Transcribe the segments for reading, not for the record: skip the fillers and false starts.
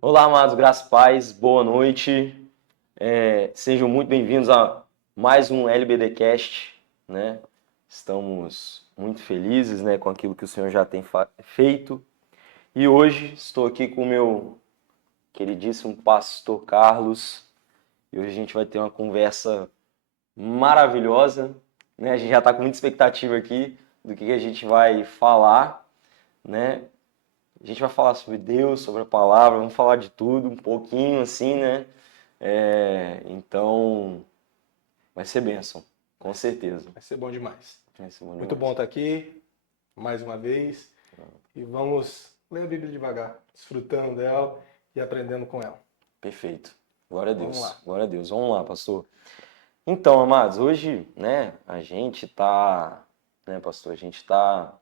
Olá, amados, graças e paz, boa noite. Sejam muito bem-vindos a mais um LBDcast, né? Estamos muito felizes, né, com aquilo que o Senhor já tem feito. E hoje estou aqui com o meu queridíssimo pastor Carlos. E hoje a gente vai ter uma conversa maravilhosa, né? A gente já está com muita expectativa aqui do que a gente vai falar, né? A gente vai falar sobre Deus, sobre a palavra, vamos falar de tudo, um pouquinho assim, né? Então, vai ser bênção, com certeza. Vai ser bom demais. Vai ser bom Muito demais. bom estar aqui, mais uma vez. E vamos ler a Bíblia devagar, desfrutando dela e aprendendo com ela. Perfeito. Glória a Vamos Deus. lá. Glória a Deus. Vamos lá, pastor. Então, amados, hoje, né, a gente tá, né, pastor, a gente tá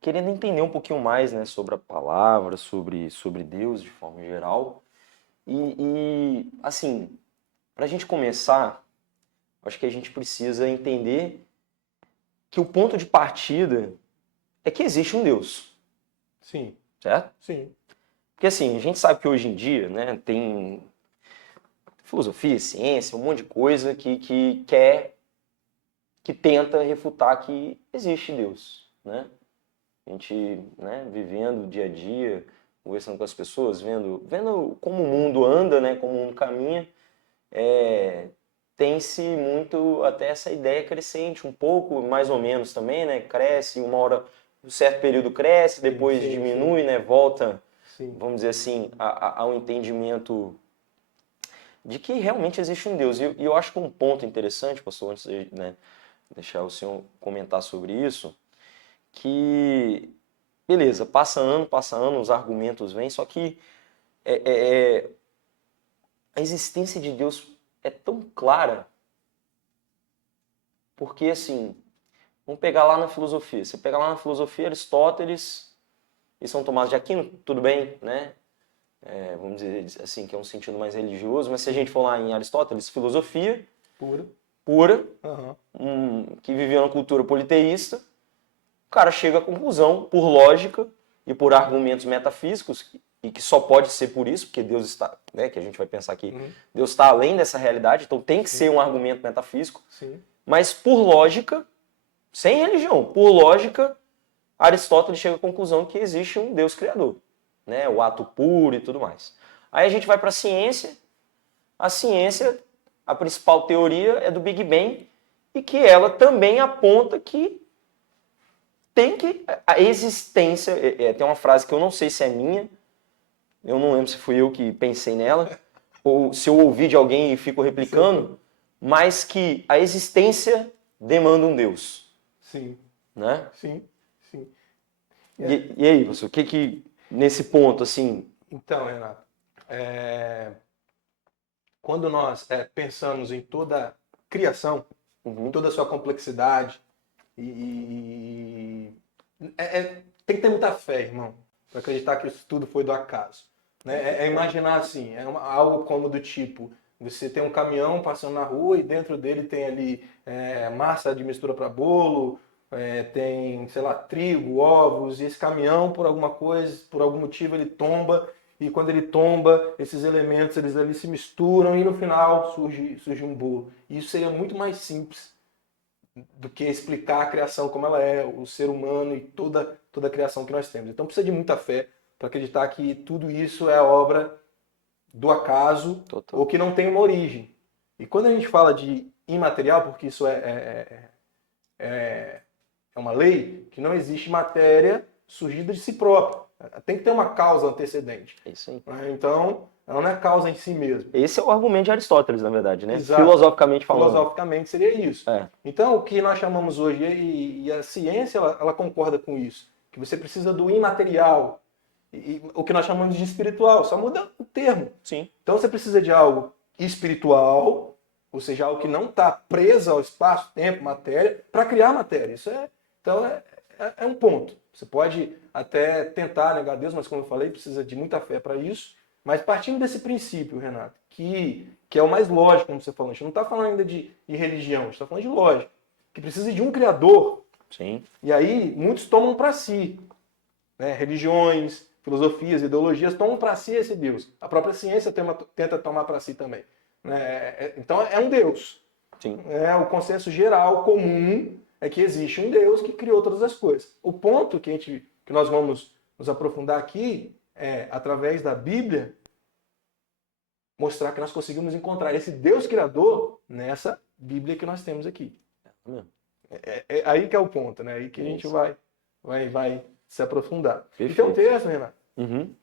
querendo entender um pouquinho mais, né, sobre a palavra, sobre Deus de forma geral. Assim, para a gente começar, acho que a gente precisa entender que o ponto de partida é que existe um Deus, Sim, certo? sim, Porque assim, a gente sabe que hoje em dia, né, tem filosofia, ciência, um monte de coisa que tenta refutar que existe Deus, né? A gente, né, vivendo o dia a dia, conversando com as pessoas, vendo como o mundo anda, né, como o mundo caminha, tem-se muito até essa ideia crescente, um pouco, mais ou menos também, né? Cresce, uma hora, um certo período cresce, depois sim, diminui, né? Volta, sim. vamos dizer assim, ao entendimento de que realmente existe um Deus. E eu acho que um ponto interessante, pastor, antes de, né, deixar o senhor comentar sobre isso, que, beleza, passa ano, os argumentos vêm, só que é, é, é, a existência de Deus é tão clara, porque, assim, vamos pegar lá na filosofia. Você pega lá na filosofia, Aristóteles e São Tomás de Aquino, tudo bem, né? Vamos dizer assim, que é um sentido mais religioso, mas se a gente for lá em Aristóteles, filosofia Pura. pura, Aham. que vivia uma cultura politeísta, o cara chega à conclusão, por lógica e por argumentos metafísicos, e que só pode ser por isso, porque Deus está, né, que a gente vai pensar que Uhum. Deus está além dessa realidade, então tem que Sim, ser um argumento metafísico, sim. mas por lógica, sem religião, por lógica, Aristóteles chega à conclusão que existe um Deus criador, né, o ato puro e tudo mais. Aí a gente vai para a ciência, a principal teoria é do Big Bang, e que ela também aponta que tem que a existência, tem uma frase que eu não sei se é minha, eu não lembro se fui eu que pensei nela, ou se eu ouvi de alguém e fico replicando, mas que a existência demanda um Deus, Sim, né? sim, sim. É, E aí, professor, o que nesse ponto, assim... Então, Renato, é, quando nós pensamos em toda a criação, em Uhum, toda a sua complexidade, tem que ter muita fé, irmão, para acreditar que isso tudo foi do acaso. Né? É imaginar assim, algo como do tipo, você tem um caminhão passando na rua e dentro dele tem ali massa de mistura para bolo, tem, sei lá, trigo, ovos, e esse caminhão, por alguma coisa, por algum motivo, ele tomba, e quando ele tomba, esses elementos eles ali se misturam e no final surge um bolo. E isso seria muito mais simples do que explicar a criação como ela é, o ser humano e toda a criação que nós temos. Então precisa de muita fé para acreditar que tudo isso é obra do acaso total. ou que não tem uma origem. E quando a gente fala de imaterial, porque isso é uma lei, que não existe matéria surgida de si própria. Tem que ter uma causa antecedente. É isso aí. Né? Então, ela não é causa em si mesma. Esse é o argumento de Aristóteles, na verdade, né? Exato. Filosoficamente falando. Filosoficamente seria isso. É, Então, o que nós chamamos hoje, e a ciência ela concorda com isso, que você precisa do imaterial, e o que nós chamamos de espiritual, só muda o termo. sim. Então, você precisa de algo espiritual, ou seja, algo que não está preso ao espaço, tempo, matéria, para criar matéria. Então, é um ponto. Você pode até tentar negar Deus, mas como eu falei, precisa de muita fé para isso. Mas partindo desse princípio, Renato, que é o mais lógico, como você falou, a gente não está falando ainda de religião, a gente está falando de lógica, que precisa de um criador. Sim. E aí muitos tomam para si, né? Religiões, filosofias, ideologias tomam para si esse Deus. A própria ciência tenta tomar para si também. Então é um Deus. Sim. O consenso geral, comum, é que existe um Deus que criou todas as coisas. O ponto que nós vamos nos aprofundar aqui é, através da Bíblia, mostrar que nós conseguimos encontrar esse Deus criador nessa Bíblia que nós temos aqui. É aí que é o ponto, né? Aí que a gente vai se aprofundar. Perfeito. E tem um texto, Renato, Uhum.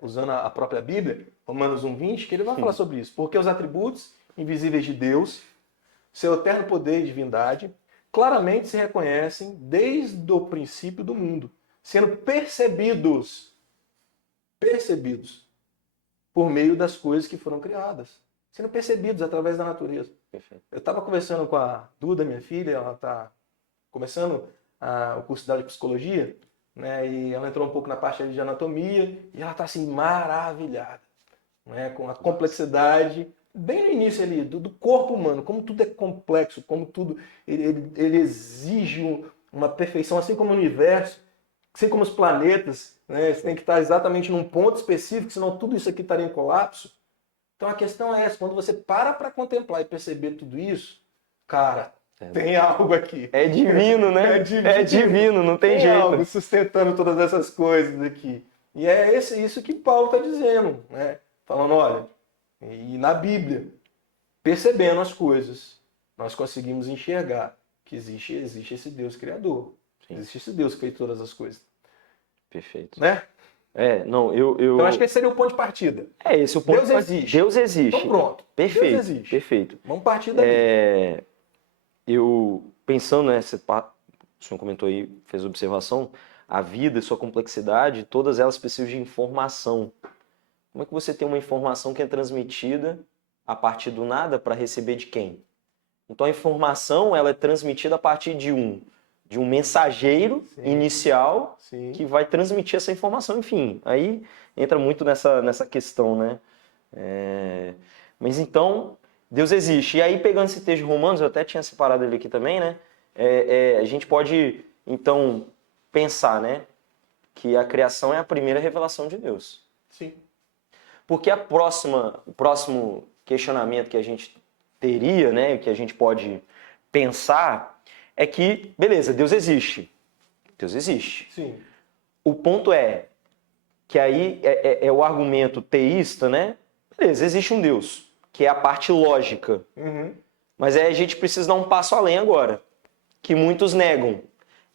usando a própria Bíblia, Romanos 1:20, que ele vai falar sobre isso. Porque os atributos invisíveis de Deus, seu eterno poder e divindade, claramente se reconhecem desde o princípio do mundo, sendo percebidos por meio das coisas que foram criadas, sendo percebidos através da natureza. Perfeito. Eu estava conversando com a Duda, minha filha, ela está começando o curso dela de psicologia, né? E ela entrou um pouco na parte ali de anatomia e ela está assim maravilhada, né? Com a complexidade bem no início ali do corpo humano, como tudo é complexo, como tudo ele exige uma perfeição, assim como o universo, assim como os planetas, né? Você tem que estar exatamente num ponto específico, senão tudo isso aqui estaria em colapso. Então a questão é essa, quando você para contemplar e perceber tudo isso, cara, tem algo aqui. É divino, né? É divino, não tem jeito. Algo sustentando todas essas coisas aqui. E é isso que Paulo está dizendo, né? Falando, olha, e na Bíblia, percebendo as coisas, nós conseguimos enxergar que existe esse Deus criador. Sim. Existe esse Deus que fez todas as coisas. Perfeito. Né? Então acho que esse seria o ponto de partida. Esse é o ponto. Deus existe. Deus existe. Então pronto. Perfeito. Deus existe. Perfeito. Vamos partir daí. Eu pensando, né, o senhor comentou aí, fez observação, a vida e sua complexidade, todas elas precisam de informação. Como é que você tem uma informação que é transmitida a partir do nada para receber de quem? Então a informação ela é transmitida a partir de um mensageiro inicial que vai transmitir essa informação, enfim. Aí entra muito nessa questão, né? Mas então, Deus existe. E aí, pegando esse texto de Romanos, eu até tinha separado ele aqui também, né? A gente pode, então, pensar, né? Que a criação é a primeira revelação de Deus. Sim. Porque o próximo questionamento que a gente teria, né? Que a gente pode pensar é que, beleza, Deus existe. Deus existe. Sim. O ponto é que aí é o argumento teísta, né? Beleza, existe um Deus, que é a parte lógica. Uhum. Mas aí a gente precisa dar um passo além agora, que muitos negam.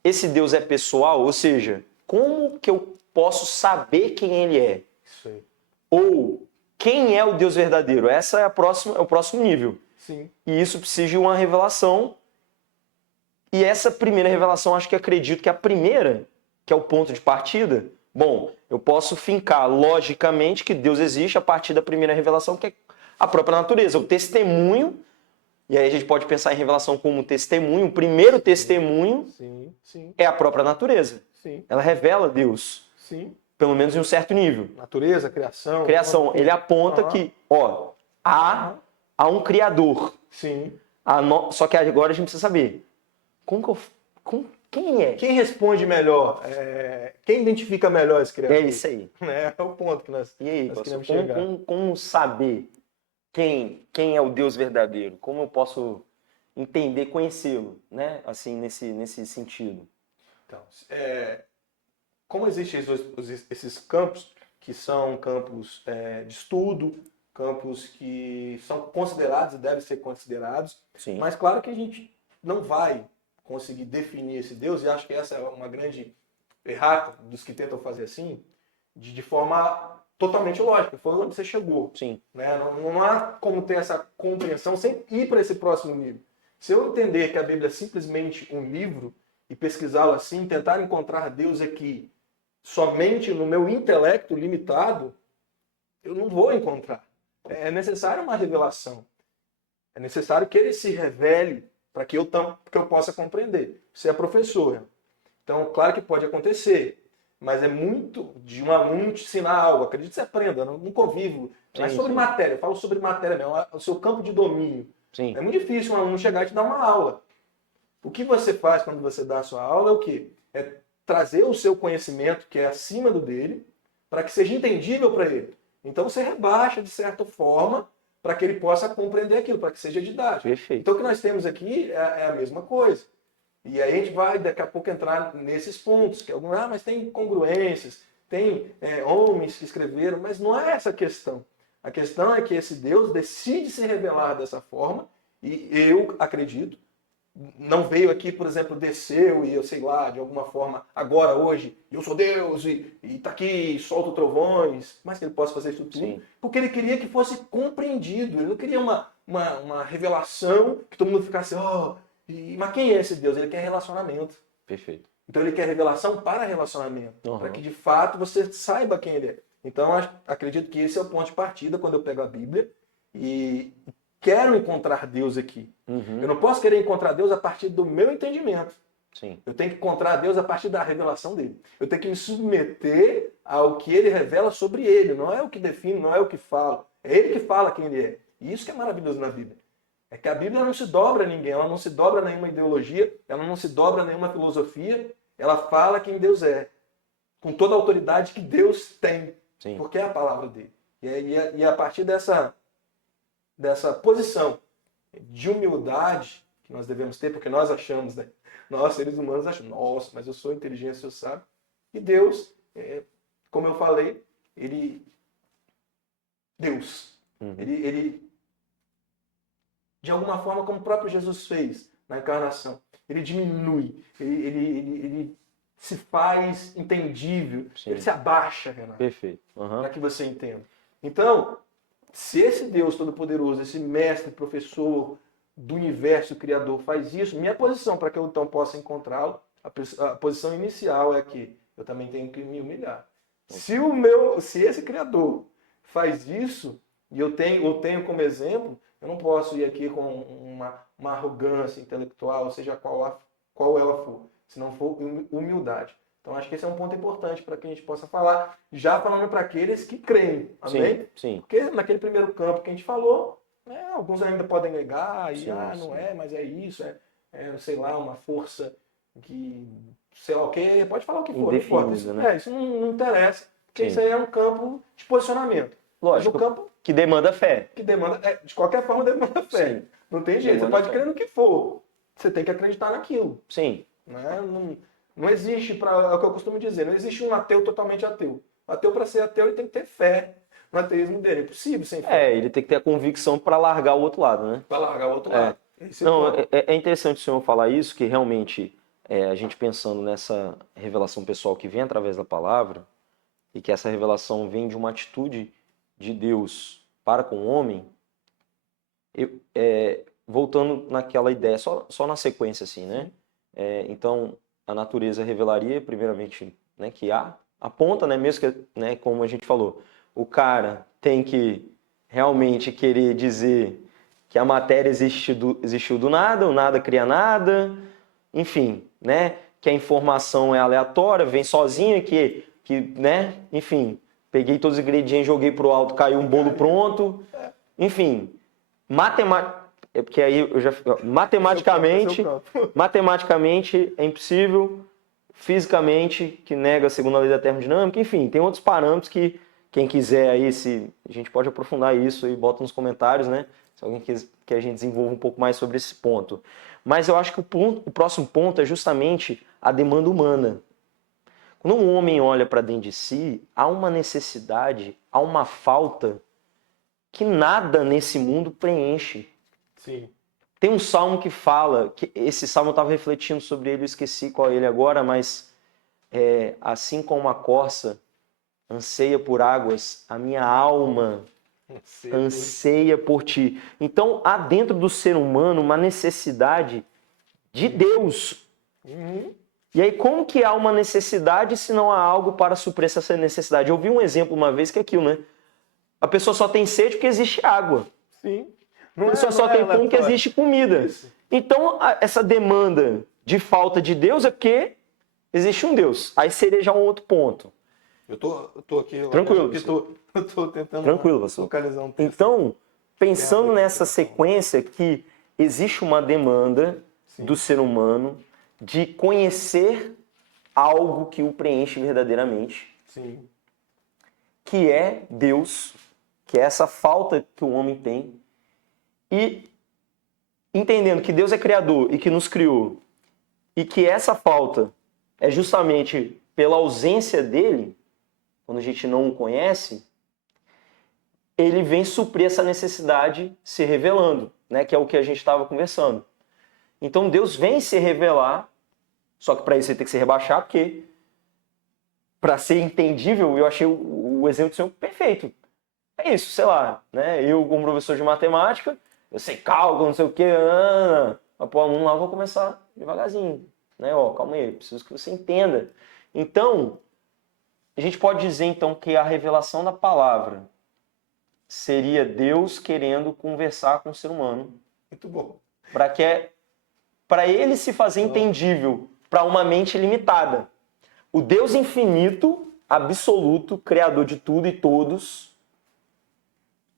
Esse Deus é pessoal, ou seja, como que eu posso saber quem ele é? Isso aí. Ou quem é o Deus verdadeiro? Essa é o próximo nível. Sim. E isso precisa de uma revelação. E essa primeira revelação, acho que acredito que a primeira, que é o ponto de partida, bom, eu posso fincar logicamente que Deus existe a partir da primeira revelação, que é a própria natureza, o testemunho. E aí a gente pode pensar em revelação como testemunho. O primeiro testemunho é a própria natureza. Sim. Ela revela Deus. Sim. Pelo menos em um certo nível. Natureza, criação. Criação. Ele aponta que, há um Criador. Sim. Só que agora a gente precisa saber quem é? Quem responde melhor? Quem identifica melhor esse criador? É isso aí. É o ponto que nós queremos chegar. Como saber quem é o Deus verdadeiro? Como eu posso entender, conhecê-lo, né? Assim, nesse sentido. Então, como existem esses campos, que são campos de estudo, campos que são considerados e devem ser considerados, Sim. Mas claro que a gente não vai conseguir definir esse Deus, e acho que essa é uma grande errata dos que tentam fazer assim, de forma totalmente lógica. Foi onde você chegou. Sim. Né? Não há como ter essa compreensão sem ir para esse próximo nível. Se eu entender que a Bíblia é simplesmente um livro e pesquisá-lo assim, tentar encontrar Deus aqui somente no meu intelecto limitado, eu não vou encontrar. É necessário uma revelação. É necessário que ele se revele para que eu possa compreender. Você é professor. Então, claro que pode acontecer, mas é muito de um aluno te ensinar algo. Acredito que você aprenda, não convivo. Mas sobre matéria, eu falo sobre matéria mesmo, o seu campo de domínio. Sim. É muito difícil um aluno chegar e te dar uma aula. O que você faz quando você dá a sua aula é o quê? É trazer o seu conhecimento, que é acima do dele, para que seja entendível para ele. Então você rebaixa de certa forma para que ele possa compreender aquilo, para que seja didático. Perfeito. Então o que nós temos aqui é a mesma coisa. E aí a gente vai daqui a pouco entrar nesses pontos, que alguns, mas tem incongruências, tem homens que escreveram, mas não é essa a questão. A questão é que esse Deus decide se revelar dessa forma, e eu acredito, não veio aqui, por exemplo, desceu e eu sei lá, de alguma forma, agora, hoje, eu sou Deus e tá aqui, solto trovões, mas que ele possa fazer isso tudo, Sim. porque ele queria que fosse compreendido, ele não queria uma revelação que todo mundo ficasse, mas quem é esse Deus? Ele quer relacionamento. Perfeito. Então ele quer revelação para relacionamento, Uhum. para que de fato você saiba quem ele é. Então acredito que esse é o ponto de partida quando eu pego a Bíblia e quero encontrar Deus aqui. Uhum. Eu não posso querer encontrar Deus a partir do meu entendimento. Sim. Eu tenho que encontrar Deus a partir da revelação dele. Eu tenho que me submeter ao que ele revela sobre ele. Não é o que define, não é o que fala. É ele que fala quem ele é. E isso que é maravilhoso na Bíblia. É que a Bíblia não se dobra a ninguém. Ela não se dobra a nenhuma ideologia. Ela não se dobra a nenhuma filosofia. Ela fala quem Deus é. Com toda a autoridade que Deus tem. Sim. Porque é a palavra dele. E a partir dessa posição de humildade que nós devemos ter, porque nós achamos, né? Nós, seres humanos, achamos, nossa, mas eu sou inteligente, eu sábio. E Deus, como eu falei, Deus, Uhum. ele, de alguma forma, como o próprio Jesus fez na encarnação, ele diminui, ele se faz entendível, Sim. ele se abaixa, Renato, Perfeito. Uhum. para que você entenda. Então, se esse Deus Todo-Poderoso, esse mestre, professor do universo, criador, faz isso, minha posição para que eu então possa encontrá-lo, a posição inicial é que eu também tenho que me humilhar. Se esse criador faz isso, e eu tenho como exemplo, eu não posso ir aqui com uma arrogância intelectual, seja qual ela for, se não for humildade. Então, acho que esse é um ponto importante para que a gente possa falar, já falando para aqueles que creem, amém? Sim, sim. Porque naquele primeiro campo que a gente falou, alguns ainda podem negar, Sim, não sim. é, mas é isso, sei lá, uma força que, sei lá o quê, pode falar o que for, não importa. Isso, né? Isso não interessa, porque Sim. isso aí é um campo de posicionamento. Lógico, Mas um campo que demanda fé. que demanda, de qualquer forma, demanda fé. Sim. Não tem jeito, Demanda você pode fé. crer no que for, você tem que acreditar naquilo. Sim. Né? Não existe, é o que eu costumo dizer, não existe um ateu totalmente ateu. O ateu, para ser ateu, ele tem que ter fé no ateísmo dele. É impossível sem fé. Ele tem que ter a convicção para largar o outro lado, né? Para largar o outro lado. Não, é interessante o senhor falar isso, que realmente a gente pensando nessa revelação pessoal que vem através da palavra, e que essa revelação vem de uma atitude de Deus para com o homem, voltando naquela ideia, só na sequência assim, né? Então, a natureza revelaria, primeiramente, né, que aponta, né, mesmo que, né, como a gente falou, o cara tem que realmente querer dizer que a matéria existiu do nada, o nada cria nada, enfim, né, que a informação é aleatória, vem sozinha, que né, enfim, peguei todos os ingredientes, joguei pro alto, caiu um bolo pronto, enfim, porque aí eu já matematicamente é impossível, fisicamente que nega a segunda lei da termodinâmica, enfim, tem outros parâmetros que quem quiser aí, a gente pode aprofundar isso e bota nos comentários, né? Se alguém quer que a gente desenvolva um pouco mais sobre esse ponto. Mas eu acho que o próximo ponto é justamente a demanda humana. Quando um homem olha para dentro de si, há uma necessidade, há uma falta que nada nesse mundo preenche. Sim. Tem um salmo que fala, que esse salmo eu estava refletindo sobre ele, eu esqueci qual é ele agora, mas assim como a corça anseia por águas, a minha alma anseia por ti. Então há dentro do ser humano uma necessidade de Deus. Uhum. E aí como que há uma necessidade se não há algo para suprir essa necessidade? Eu vi um exemplo uma vez que é aquilo, né? A pessoa só tem sede porque existe água. Sim. A pessoa só tem fome porque existe comida. Isso. Então, essa demanda de falta de Deus é porque existe um Deus. Aí seria já um outro ponto. Eu tô aqui... Tranquilo, eu tô tentando localizar um texto. Então, pensando nessa sequência que existe uma demanda do ser humano de conhecer algo que o preenche verdadeiramente. Sim. que é Deus, que é essa falta que o homem tem, e entendendo que Deus é criador e que nos criou, e que essa falta é justamente pela ausência dele, quando a gente não o conhece, ele vem suprir essa necessidade se revelando, né? Que é o que a gente estava conversando. Então Deus vem se revelar, só que para isso ele tem que se rebaixar, porque para ser entendível, eu achei o exemplo do Senhor perfeito. É isso, sei lá, né? Eu, como professor de matemática, eu sei cálculo, não sei o quê, mas pro aluno lá eu vou começar devagarzinho, né? Ó, calma aí, preciso que você entenda. Então, a gente pode dizer então que a revelação da palavra seria Deus querendo conversar com o ser humano, Muito bom. para ele se fazer entendível para uma mente limitada. O Deus infinito, absoluto, criador de tudo e todos,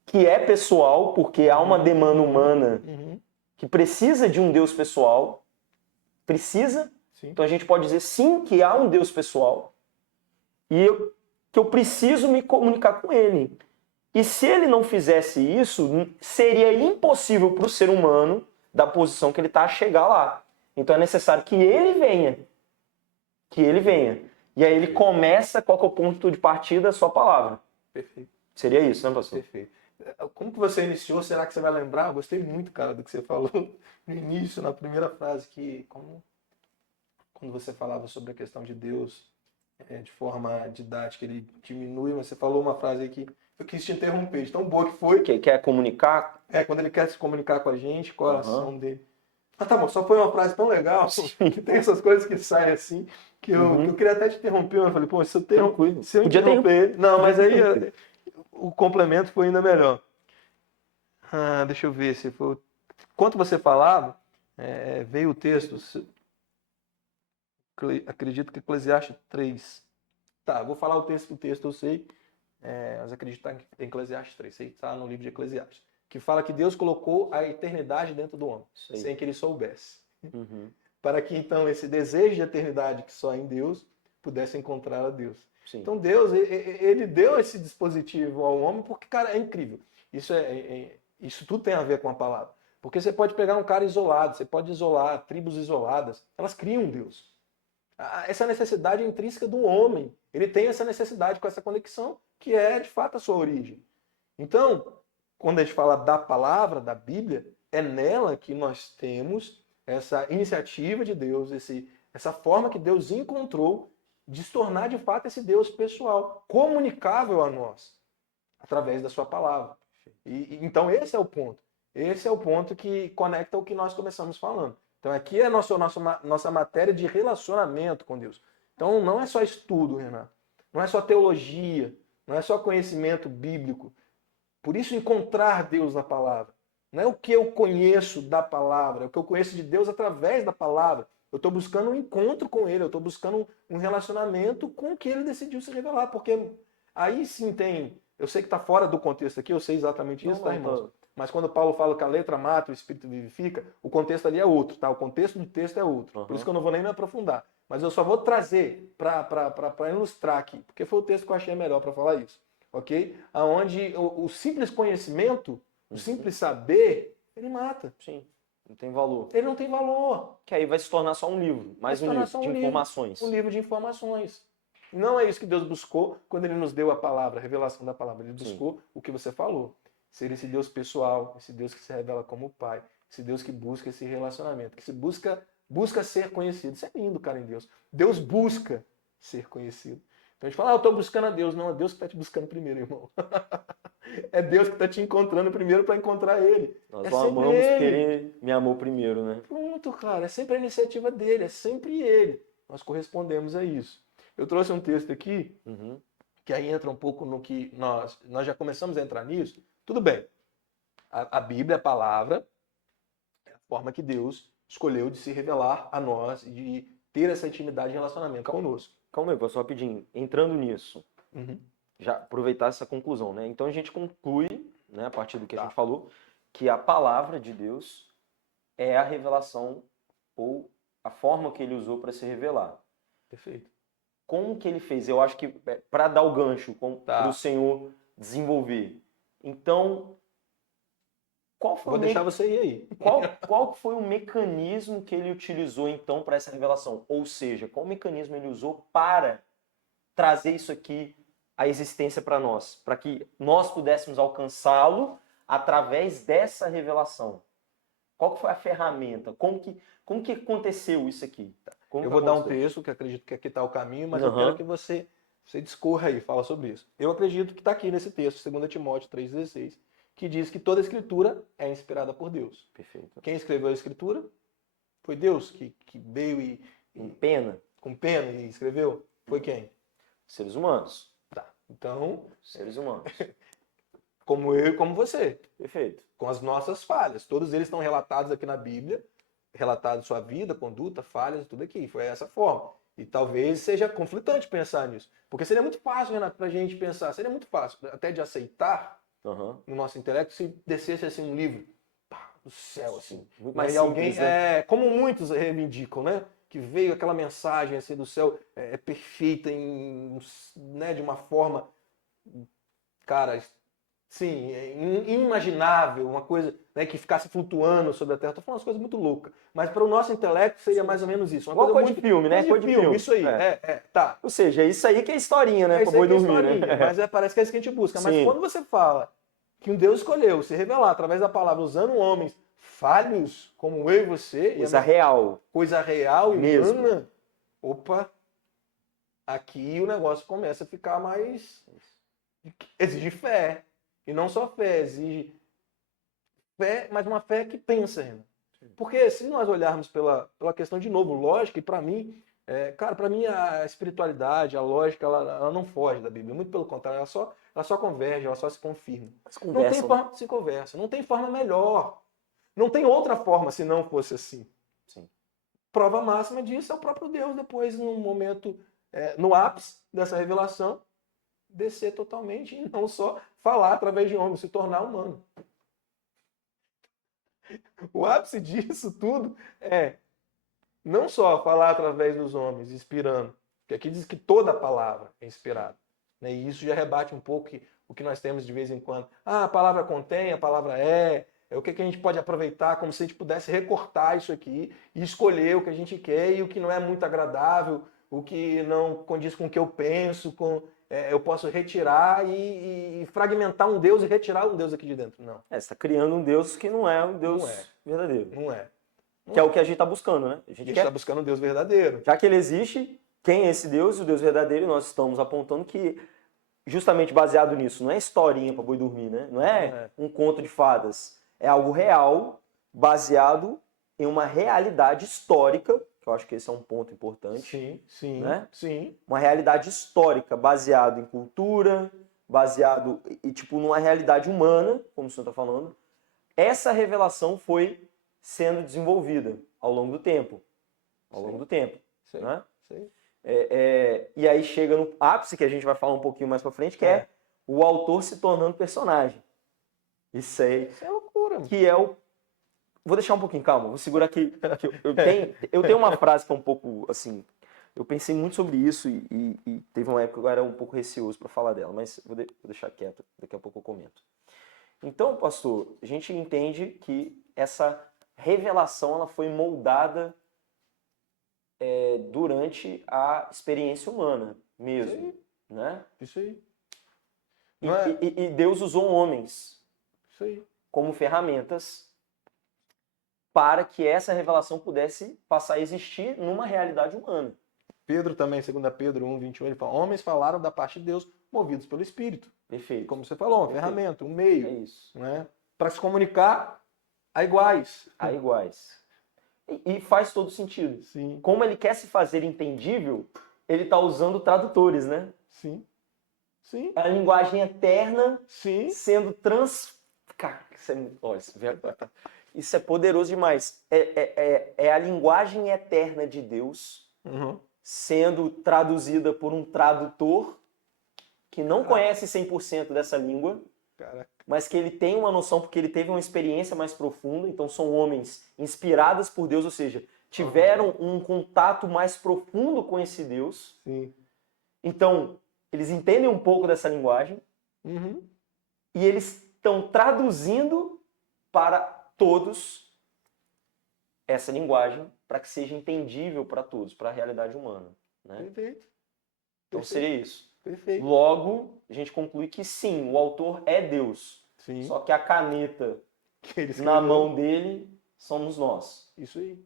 que é pessoal, porque há uma demanda humana que precisa de um Deus pessoal, precisa. Sim. Então a gente pode dizer sim que há um Deus pessoal e que eu preciso me comunicar com ele. E se ele não fizesse isso, seria impossível para o ser humano, da posição que ele está, chegar lá. Então é necessário que ele venha. Que ele venha. E aí ele começa, qual que é o ponto de partida? A sua palavra. Perfeito. Seria isso, né, pastor? Perfeito. Como que você iniciou? Será que você vai lembrar? Eu gostei muito, cara, do que você falou no início, na primeira frase, que quando você falava sobre a questão de Deus de forma didática, ele diminui, mas você falou uma frase aí que eu quis te interromper, de tão boa que foi. Quer comunicar? Quando ele quer se comunicar com a gente, qual é a ação Uhum. dele. Ah, tá bom, só foi uma frase tão legal, que tem essas coisas que saem assim, que eu queria até te interromper, mas eu falei, pô, Tranquilo. se eu Podia ter interromper ele... Não, mas aí interrompido. o complemento foi ainda melhor. Deixa eu ver se foi... Enquanto você falava, veio o texto, acredito que Eclesiastes 3. Tá, vou falar o texto eu sei, mas acredito que está em Eclesiastes 3, sei que está no livro de Eclesiastes, que fala que Deus colocou a eternidade dentro do homem, sem que ele soubesse. Uhum. Para que então esse desejo de eternidade que só em Deus pudesse encontrar a Deus. Sim. Então Deus, ele deu esse dispositivo ao homem porque, cara, é incrível. Isso tudo tem a ver com a palavra. Porque você pode pegar um cara isolado, você pode isolar tribos isoladas, elas criam um Deus. Essa necessidade é intrínseca do homem. Ele tem essa necessidade com essa conexão, que é de fato a sua origem. Então, quando a gente fala da palavra, da Bíblia, é nela que nós temos essa iniciativa de Deus, essa forma que Deus encontrou de se tornar de fato esse Deus pessoal, comunicável a nós, através da sua palavra. Então esse é o ponto. Esse é o ponto que conecta o que nós começamos falando. Então aqui é nossa matéria de relacionamento com Deus. Então não é só estudo, Renato. Não é só teologia. Não é só conhecimento bíblico. Por isso encontrar Deus na palavra. Não é o que eu conheço da palavra, é o que eu conheço de Deus através da palavra. Eu estou buscando um encontro com Ele, eu estou buscando um relacionamento com o que Ele decidiu se revelar. Porque aí sim tem... Eu sei que está fora do contexto aqui, eu sei exatamente isso, tá, irmãos? Mas quando Paulo fala que a letra mata, o espírito vivifica, o contexto ali é outro, tá? O contexto do texto é outro. Por isso que eu não vou nem me aprofundar. Mas eu só vou trazer para ilustrar aqui, porque foi o texto que eu achei melhor para falar isso. Ok? Aonde o simples conhecimento, o simples saber, ele mata. Sim. Não tem valor. Ele não tem valor. Que aí vai se tornar só um livro, mais um livro de informações. Um livro de informações. Não é isso que Deus buscou quando Ele nos deu a palavra, a revelação da palavra. Ele buscou o que você falou. Ser esse Deus pessoal, esse Deus que se revela como Pai, esse Deus que busca esse relacionamento, que se busca ser conhecido. Isso é lindo, cara, em Deus. Deus busca ser conhecido. Então a gente fala, eu estou buscando a Deus. Não, é Deus que está te buscando primeiro, irmão. É Deus que está te encontrando primeiro para encontrar Ele. Nós o amamos porque Ele me amou primeiro, né? Pronto, cara. É sempre a iniciativa dele, é sempre Ele. Nós correspondemos a isso. Eu trouxe um texto aqui, que aí entra um pouco no que nós já começamos a entrar nisso. Tudo bem. A Bíblia, a palavra, é a forma que Deus escolheu de se revelar a nós e de ter essa intimidade e relacionamento conosco. Calma aí, pessoal, rapidinho. Entrando nisso, já aproveitar essa conclusão, né? Então a gente conclui, né, a partir do que a gente falou, que a palavra de Deus é a revelação ou a forma que ele usou para se revelar. Perfeito. como que ele fez? Eu acho que para dar o gancho Tá. para o senhor desenvolver. Então, qual foi Vou deixar você ir aí. qual foi o mecanismo que ele utilizou então para essa revelação? Ou seja, qual mecanismo ele usou para trazer isso aqui à existência para nós, para que nós pudéssemos alcançá-lo através dessa revelação? Qual que foi a ferramenta? Como que aconteceu isso aqui? Como Eu que vou dar um aconteceu? texto que acredito que aqui está o caminho, mas eu Aham. quero que você discorra aí, fala sobre isso. Eu acredito que está aqui nesse texto, 2 Timóteo 3,16, que diz que toda escritura é inspirada por Deus. Perfeito. Quem escreveu a escritura foi Deus, que veio Em pena, com pena e escreveu. Foi quem? seres humanos. Tá. Então, Seres humanos. como eu e como você, Perfeito. com as nossas falhas. Todos eles estão relatados aqui na Bíblia, relatados sua vida, conduta, falhas, tudo aqui. Foi essa forma. E talvez seja conflitante pensar nisso. Porque seria muito fácil, Renato, pra gente pensar. Seria muito fácil até de aceitar Aham. no nosso intelecto se descesse assim um livro pá, do céu, assim. Muito Né? mais E alguém, simples, né? como muitos reivindicam, né? Que veio aquela mensagem assim do céu perfeita né, de uma forma, cara, sim, inimaginável, uma coisa, né, que ficasse flutuando sobre a Terra. Estou falando umas coisas muito loucas. Mas para o nosso intelecto seria mais ou menos isso. Uma Igual coisa coisa de filme, né? coisa Coisa de filme. isso aí. Tá. Ou seja, é isso aí que é historinha, né? É Pra isso aí boi que é dormir, historinha, né? mas parece que é isso que a gente busca. Mas Sim. quando você fala que um Deus escolheu se revelar através da palavra, usando homens falhos como eu e você, Coisa real. coisa real e Mesmo. humana, opa, aqui o negócio começa a ficar mais... Exige fé. E não só fé, exige fé, mas uma fé que pensa, Renan. Porque se nós olharmos pela questão, de novo, lógica, e para mim, cara, para mim a espiritualidade, a lógica, ela não foge da Bíblia. Muito pelo contrário, ela só converge, ela só se confirma. Mas Não tem conversam. forma, se conversa, não tem forma melhor. Não tem outra forma se não fosse assim. Sim. Prova máxima disso é o próprio Deus, depois, num momento, no ápice dessa revelação, descer totalmente e não só falar através de homens, se tornar humano. O ápice disso tudo é não só falar através dos homens, inspirando, porque aqui diz que toda palavra é inspirada. Né? E isso já rebate um pouco o que nós temos de vez em quando. A palavra contém, a palavra é o que a gente pode aproveitar, como se a gente pudesse recortar isso aqui e escolher o que a gente quer e o que não é muito agradável, o que não condiz com o que eu penso, eu posso retirar e fragmentar um Deus e retirar um Deus aqui de dentro. Não. Você está criando um Deus que não é um Deus Não é. verdadeiro. Não é. Que é o que a gente está buscando, né? A A gente gente quer. está buscando um Deus verdadeiro. Já que ele existe, quem é esse Deus? O Deus verdadeiro, nós estamos apontando que, justamente baseado nisso, não é historinha para boi dormir, né? Não é um conto de fadas. É algo real, baseado em uma realidade histórica, que eu acho que esse é um ponto importante. Sim, né? sim. Uma realidade histórica, baseado em cultura, baseado tipo, numa realidade humana, como o senhor está falando. Essa revelação foi sendo desenvolvida ao longo do tempo. Ao longo do tempo. Sei, né? sei. E aí chega no ápice, que a gente vai falar um pouquinho mais pra frente, que é o autor se tornando personagem. Isso aí. Isso é loucura, mano. Que é o... Vou deixar um pouquinho, calma, vou segurar aqui. Eu tenho uma frase que é um pouco, assim... Eu pensei muito sobre isso e teve uma época que eu era um pouco receoso para falar dela, mas vou deixar quieto, daqui a pouco eu comento. Então, pastor, a gente entende que essa revelação ela foi moldada durante a experiência humana mesmo. Isso aí. Né? Isso aí. E Deus usou homens Isso aí. como ferramentas para que essa revelação pudesse passar a existir numa realidade humana. Pedro também, 2 Pedro 1:21, ele fala, homens falaram da parte de Deus, movidos pelo Espírito. Perfeito. Como você falou, uma Perfeito. ferramenta, um meio. É isso. Né? Para se comunicar a iguais. A iguais. E faz todo sentido. Sim. Como ele quer se fazer entendível, ele está usando tradutores, né? Sim. Sim. A linguagem eterna Sim. sendo Cara, isso é poderoso demais. É a linguagem eterna de Deus sendo traduzida por um tradutor que não conhece 100% dessa língua, mas que ele tem uma noção porque ele teve uma experiência mais profunda. Então são homens inspirados por Deus, ou seja, tiveram um contato mais profundo com esse Deus. Sim. Então, eles entendem um pouco dessa linguagem Uhum. e eles estão traduzindo para todos essa linguagem para que seja entendível para todos, para a realidade humana, né? Perfeito. Então seria isso. Perfeito. Logo, a gente conclui que sim, o autor é Deus. Sim. Só que a caneta Que ele na escreveu. mão dele somos nós. Isso aí.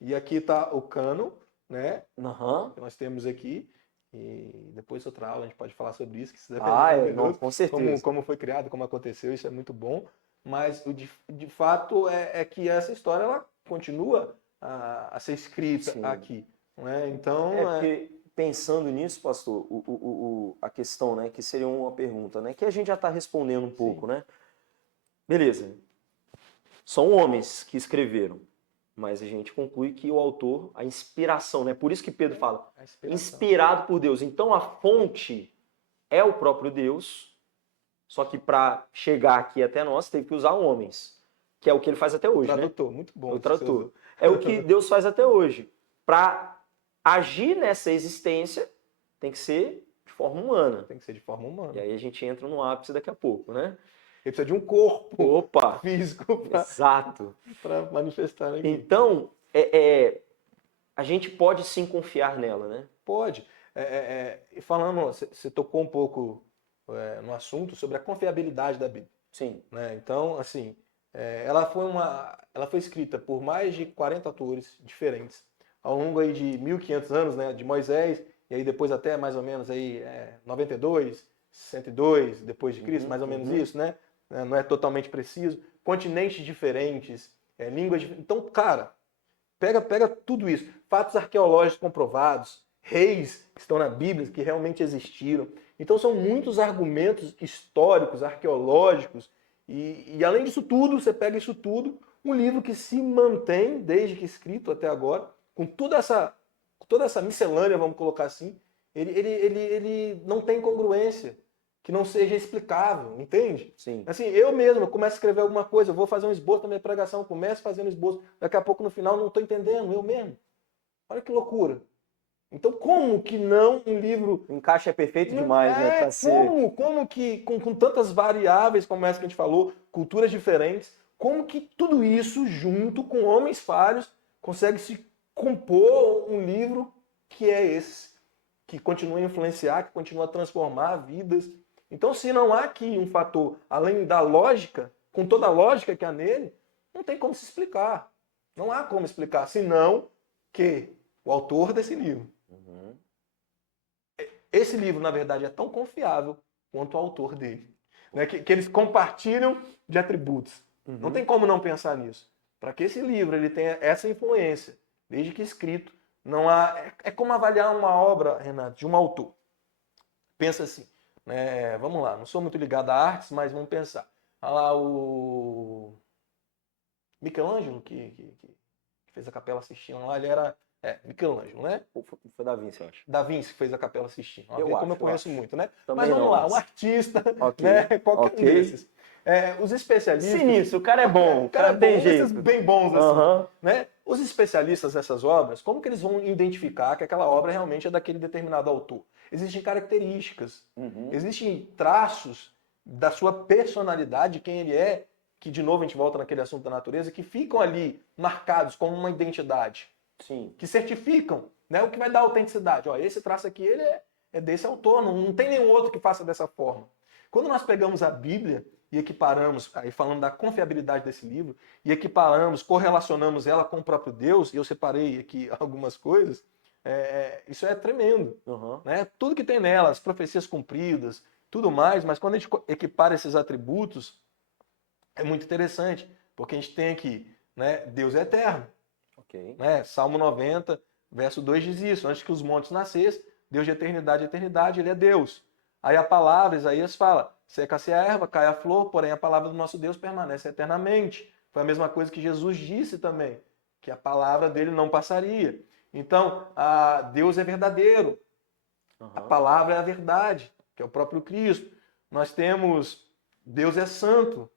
E aqui está o cânon, né? Aham. Que nós temos aqui. E depois, outra aula, a gente pode falar sobre isso, que isso é Não, maravilhoso. com certeza. Como foi criado, como aconteceu, isso é muito bom. Mas de fato é que essa história ela continua a ser escrita Sim. aqui. Né? Então, porque pensando nisso, pastor, a questão, né, que seria uma pergunta, né, que a gente já está respondendo um pouco, né? Beleza. São homens que escreveram, mas a gente conclui que o autor, a inspiração, né? Por isso que Pedro fala, a inspiração. inspirado por Deus. Então a fonte é o próprio Deus, só que para chegar aqui até nós teve que usar homens, que é o que ele faz até hoje, Tradutor, né? muito bom. O tradutor. É o que Deus faz até hoje. Para agir nessa existência, tem que ser de forma humana. Tem que ser de forma humana. E aí a gente entra no ápice daqui a pouco, né? Ele precisa de um corpo Opa! físico Exato. para manifestar aqui. Então, a gente pode sim confiar nela, né? Pode. E falando, você tocou um pouco no assunto sobre a confiabilidade da Bíblia. Sim. Né? Então, assim, ela foi escrita por mais de 40 autores diferentes ao longo aí de 1500 anos, né, de Moisés, e aí depois até mais ou menos aí 92, 102 depois de Cristo, mais ou menos isso, né? Não é totalmente preciso. Continentes diferentes, línguas diferentes. Então, cara, pega tudo isso. Fatos arqueológicos comprovados, reis que estão na Bíblia, que realmente existiram. Então, são muitos argumentos históricos, arqueológicos, e além disso tudo, você pega isso tudo, um livro que se mantém, desde que escrito até agora, com toda essa miscelânea, vamos colocar assim, ele não tem congruência, que não seja explicável, entende? Sim. Assim, eu mesmo, eu começo a escrever alguma coisa, eu vou fazer um esboço da minha pregação, começo fazendo esboço, daqui a pouco no final não estou entendendo, eu mesmo. Olha que loucura. Então, como que não um livro... O encaixe é perfeito demais, né? Pra ser... Como que, com tantas variáveis, como essa que a gente falou, culturas diferentes, como que tudo isso, junto com homens falhos, consegue se compor um livro que é esse, que continua a influenciar, que continua a transformar vidas. Então, se não há aqui um fator, além da lógica, com toda a lógica que há nele, não tem como se explicar. Não há como explicar, senão que o autor desse livro. Esse livro, na verdade, é tão confiável quanto o autor dele. Né? Que eles compartilham de atributos. Não tem como não pensar nisso. Para que esse livro ele tenha essa influência, desde que escrito, não há. É como avaliar uma obra, Renato, de um autor. Pensa assim. Né? Vamos lá, não sou muito ligado a artes, mas vamos pensar. Olha lá o Michelangelo, que fez a Capela Sistina lá, ele era. Michelangelo, né? Foi Da Vinci, eu acho. Da Vinci que fez a Capela Sistina. Como eu conheço muito, né? Também mas vamos não, lá, mas... um artista, Ok, né? Qualquer um ok. desses. Os especialistas. Sinistro, o cara é bom, o cara tem jeito. Esses bem bons assim. Aham. Né? Os especialistas dessas obras, como que eles vão identificar que aquela obra realmente é daquele determinado autor? Existem características, existem traços da sua personalidade, quem ele é, que de novo a gente volta naquele assunto da natureza, que ficam ali marcados como uma identidade. Sim. Que certificam, né, o que vai dar autenticidade. Ó, esse traço aqui ele é desse autor, não tem nenhum outro que faça dessa forma. Quando nós pegamos a Bíblia e equiparamos, aí falando da confiabilidade desse livro, e equiparamos, correlacionamos ela com o próprio Deus, e eu separei aqui algumas coisas, isso é tremendo. Né? Tudo que tem nela, as profecias cumpridas, tudo mais, mas quando a gente equipara esses atributos, é muito interessante, porque a gente tem aqui, né, Deus é eterno. Okay. Né? Salmo 90, verso 2 diz isso. Antes que os montes nascessem, Deus de eternidade, ele é Deus. Aí a palavra, Isaías fala, seca-se a erva, cai a flor, porém a palavra do nosso Deus permanece eternamente. Foi a mesma coisa que Jesus disse também, que a palavra dele não passaria. Então, Deus é verdadeiro. A palavra é a verdade, que é o próprio Cristo. Nós temos, Deus é santo.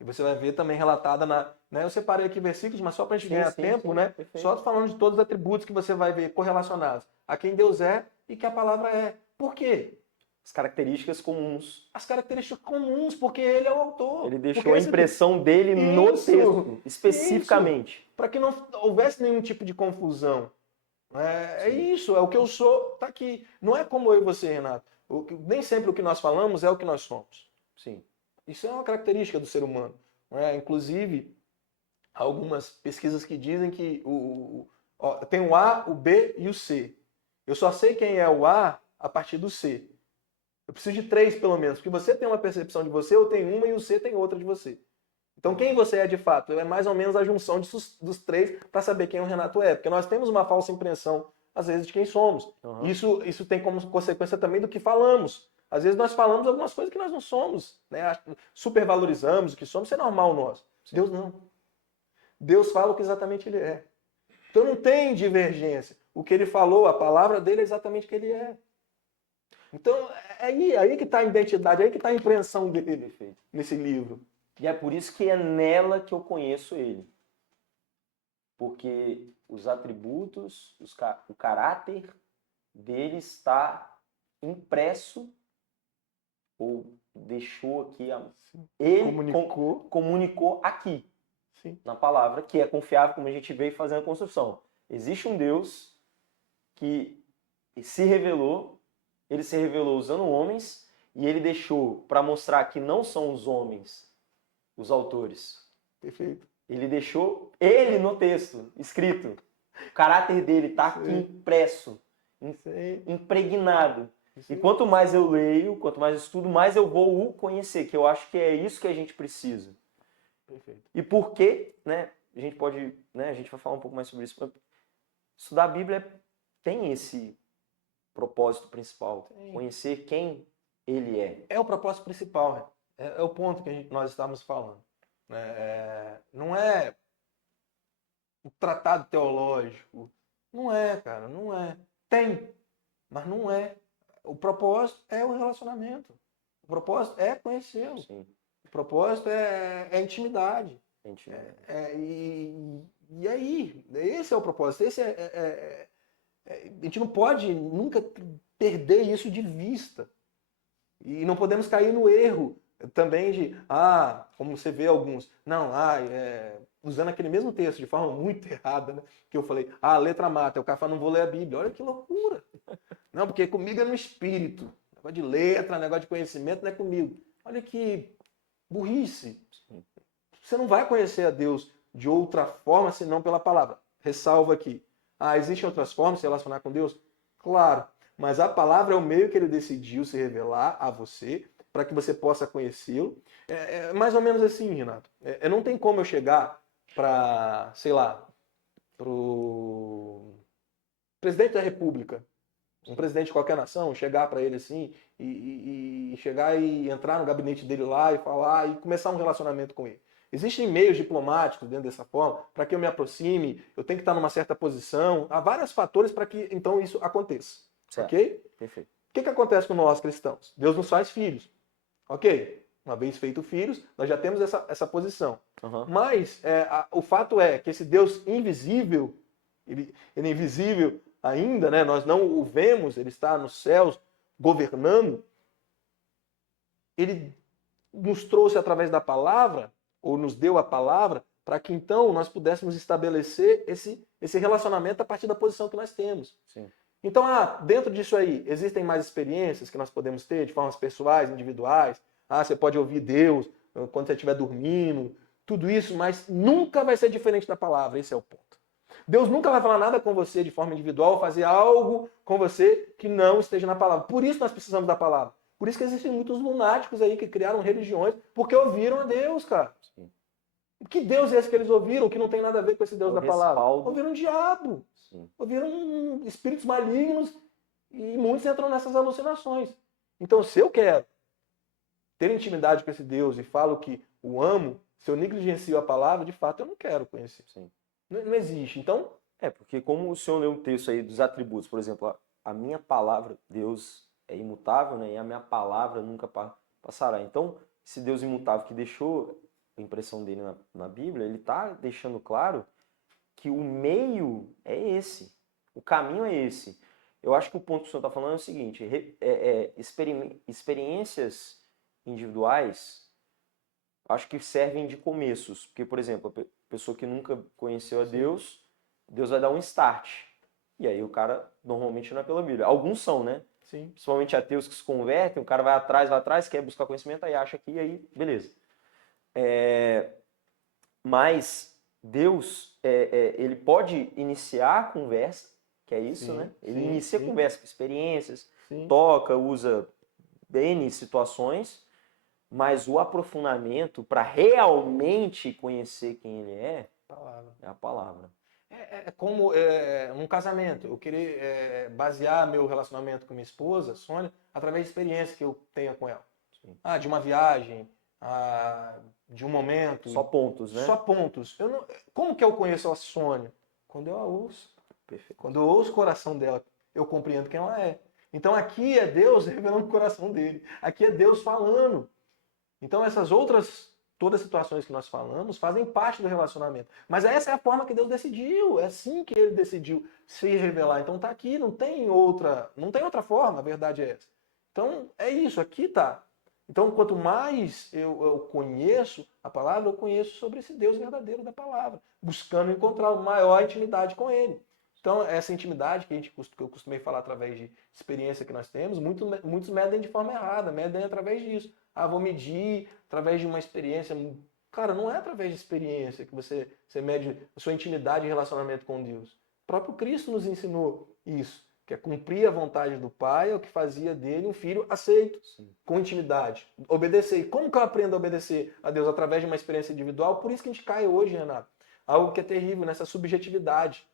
E você vai ver também relatada né? Eu separei aqui versículos, mas só para a gente ganhar tempo, né? Perfeito. Só falando de todos os atributos que você vai ver correlacionados. a quem Deus é e que a palavra é. Por quê? As características comuns. As características comuns, porque ele é o autor. Ele Porque deixou a impressão dele no texto, especificamente. Para que não houvesse nenhum tipo de confusão. É Sim. isso, é o que eu sou, tá aqui. Não é como eu e você, Renato. Nem sempre o que nós falamos é o que nós somos. Sim. Isso é uma característica do ser humano. Inclusive, há algumas pesquisas que dizem que tem o A, o B e o C. Eu só sei quem é o A partir do C. Eu preciso de 3, pelo menos, porque você tem uma percepção de você, eu tenho uma e o C tem outra de você. Então, quem você é de fato? É mais ou menos a junção dos 3 para saber quem o Renato é. Porque nós temos uma falsa impressão, às vezes, de quem somos. Uhum. Isso tem como consequência também do que falamos. Às vezes nós falamos algumas coisas que nós não somos. Né? Supervalorizamos o que somos, isso é normal nosso. Sim. Deus não. Deus fala o que exatamente ele é. Então não tem divergência. O que ele falou, a palavra dele é exatamente o que ele é. Então, é aí que está a identidade, é aí que está a impressão dele. Perfeito. Nesse livro. E é por isso que é nela que eu conheço ele. Porque os atributos, o caráter dele está impresso, ou deixou aqui, ele comunicou aqui, Sim. na palavra, que é confiável, como a gente veio fazendo a construção. Existe um Deus que se revelou, ele se revelou usando homens, e ele deixou para mostrar que não são os homens os autores. Perfeito. Ele deixou ele no texto, escrito. O caráter dele está aqui impresso, impregnado. E quanto mais eu leio, quanto mais eu estudo, mais eu vou o conhecer, que eu acho que é isso que a gente precisa. Perfeito. E por quê, né? A gente pode, né? A gente vai falar um pouco mais sobre isso. Estudar a Bíblia tem esse propósito principal, conhecer quem ele é. É o propósito principal, é o ponto que nós estamos falando. Não é um tratado teológico. Não é, cara, não é. Tem, mas não é. O propósito é o relacionamento. O propósito é conhecê-lo. O propósito é intimidade. E aí, esse é o propósito. A gente não pode nunca perder isso de vista. E não podemos cair no erro também de, como você vê alguns, usando aquele mesmo texto de forma muito errada, né? Que eu falei, letra mata, o cara fala, não vou ler a Bíblia. Olha que loucura. Não, porque comigo é no espírito. Negócio de letra, negócio de conhecimento não é comigo. Olha que burrice. Você não vai conhecer a Deus de outra forma senão pela palavra. Ressalva aqui. Existem outras formas de se relacionar com Deus? Claro. Mas a palavra é o meio que ele decidiu se revelar a você, para que você possa conhecê-lo. É mais ou menos assim, Renato. Não tem como eu chegar para, sei lá, para o presidente da República, um presidente de qualquer nação, chegar para ele assim, e chegar e entrar no gabinete dele lá e falar, e começar um relacionamento com ele. Existem meios diplomáticos dentro dessa forma, para que eu me aproxime, eu tenho que estar numa certa posição. Há vários fatores para que então isso aconteça. Certo. Ok? Perfeito. O que acontece com nós cristãos? Deus nos faz filhos. Ok? Uma vez feito filhos, nós já temos essa posição. Uhum. Mas o fato é que esse Deus invisível, ele é invisível ainda, né? Nós não o vemos, ele está nos céus governando. Ele nos trouxe através da palavra, ou nos deu a palavra, para que então nós pudéssemos estabelecer esse relacionamento a partir da posição que nós temos. Sim. Então, dentro disso aí, existem mais experiências que nós podemos ter de formas pessoais, individuais. Você pode ouvir Deus quando você estiver dormindo, tudo isso, mas nunca vai ser diferente da palavra, esse é o ponto. Deus nunca vai falar nada com você de forma individual, ou fazer algo com você que não esteja na palavra. Por isso nós precisamos da palavra. Por isso que existem muitos lunáticos aí que criaram religiões, porque ouviram a Deus, cara. Sim. Que Deus é esse que eles ouviram, que não tem nada a ver com esse Deus da palavra? Ouviram um diabo. Sim. Ouviram espíritos malignos e muitos entram nessas alucinações. Então, se eu quero ter intimidade com esse Deus e falo que o amo, se eu negligencio a palavra, de fato eu não quero conhecer. Sim. Não existe. Então, porque como o senhor leu um texto aí dos atributos, por exemplo, a minha palavra, Deus é imutável, né? E a minha palavra nunca passará. Então, esse Deus imutável que deixou a impressão dele na Bíblia, ele está deixando claro que o meio é esse, o caminho é esse. eu acho que o ponto que o senhor está falando é o seguinte: experiências individuais, acho que servem de começos. Porque, por exemplo, a pessoa que nunca conheceu a Deus, Deus vai dar um start. E aí o cara normalmente não é pela Bíblia. Alguns são, né? Sim. Principalmente ateus que se convertem, o cara vai atrás, quer buscar conhecimento, aí acha aqui, aí beleza. Mas Deus, ele pode iniciar a conversa, que é isso, Sim, né? Ele sim, inicia a sim, conversa com experiências, sim. toca, usa N situações, mas o aprofundamento para realmente conhecer quem ele Palavra. é a palavra. É como num casamento, eu querer basear meu relacionamento com minha esposa, Sônia, através de experiência que eu tenha com ela. Sim. De uma viagem, de um Só momento. pontos, né? Só pontos. Como que eu conheço a Sônia? Quando eu a ouço. Perfeito. Quando eu ouço o coração dela, eu compreendo quem ela é. Então aqui é Deus revelando o coração dele. Aqui é Deus falando. Então essas outras, todas as situações que nós falamos, fazem parte do relacionamento. Mas essa é a forma que Deus decidiu. É assim que ele decidiu se revelar. Então tá aqui, não tem outra forma, a verdade é essa. Então é isso, aqui tá. Então quanto mais eu conheço a palavra, eu conheço sobre esse Deus verdadeiro da palavra, buscando encontrar maior intimidade com ele. Então, essa intimidade que eu costumei falar através de experiência que nós temos, muitos medem de forma errada, medem através disso. Vou medir através de uma experiência. Cara, não é através de experiência que você mede a sua intimidade e relacionamento com Deus. O próprio Cristo nos ensinou isso, que é cumprir a vontade do Pai, é o que fazia dele um filho aceito, com intimidade. Obedecer. E como que eu aprendo a obedecer a Deus? Através de uma experiência individual. Por isso que a gente cai hoje, Renato. Algo que é terrível, nessa subjetividade.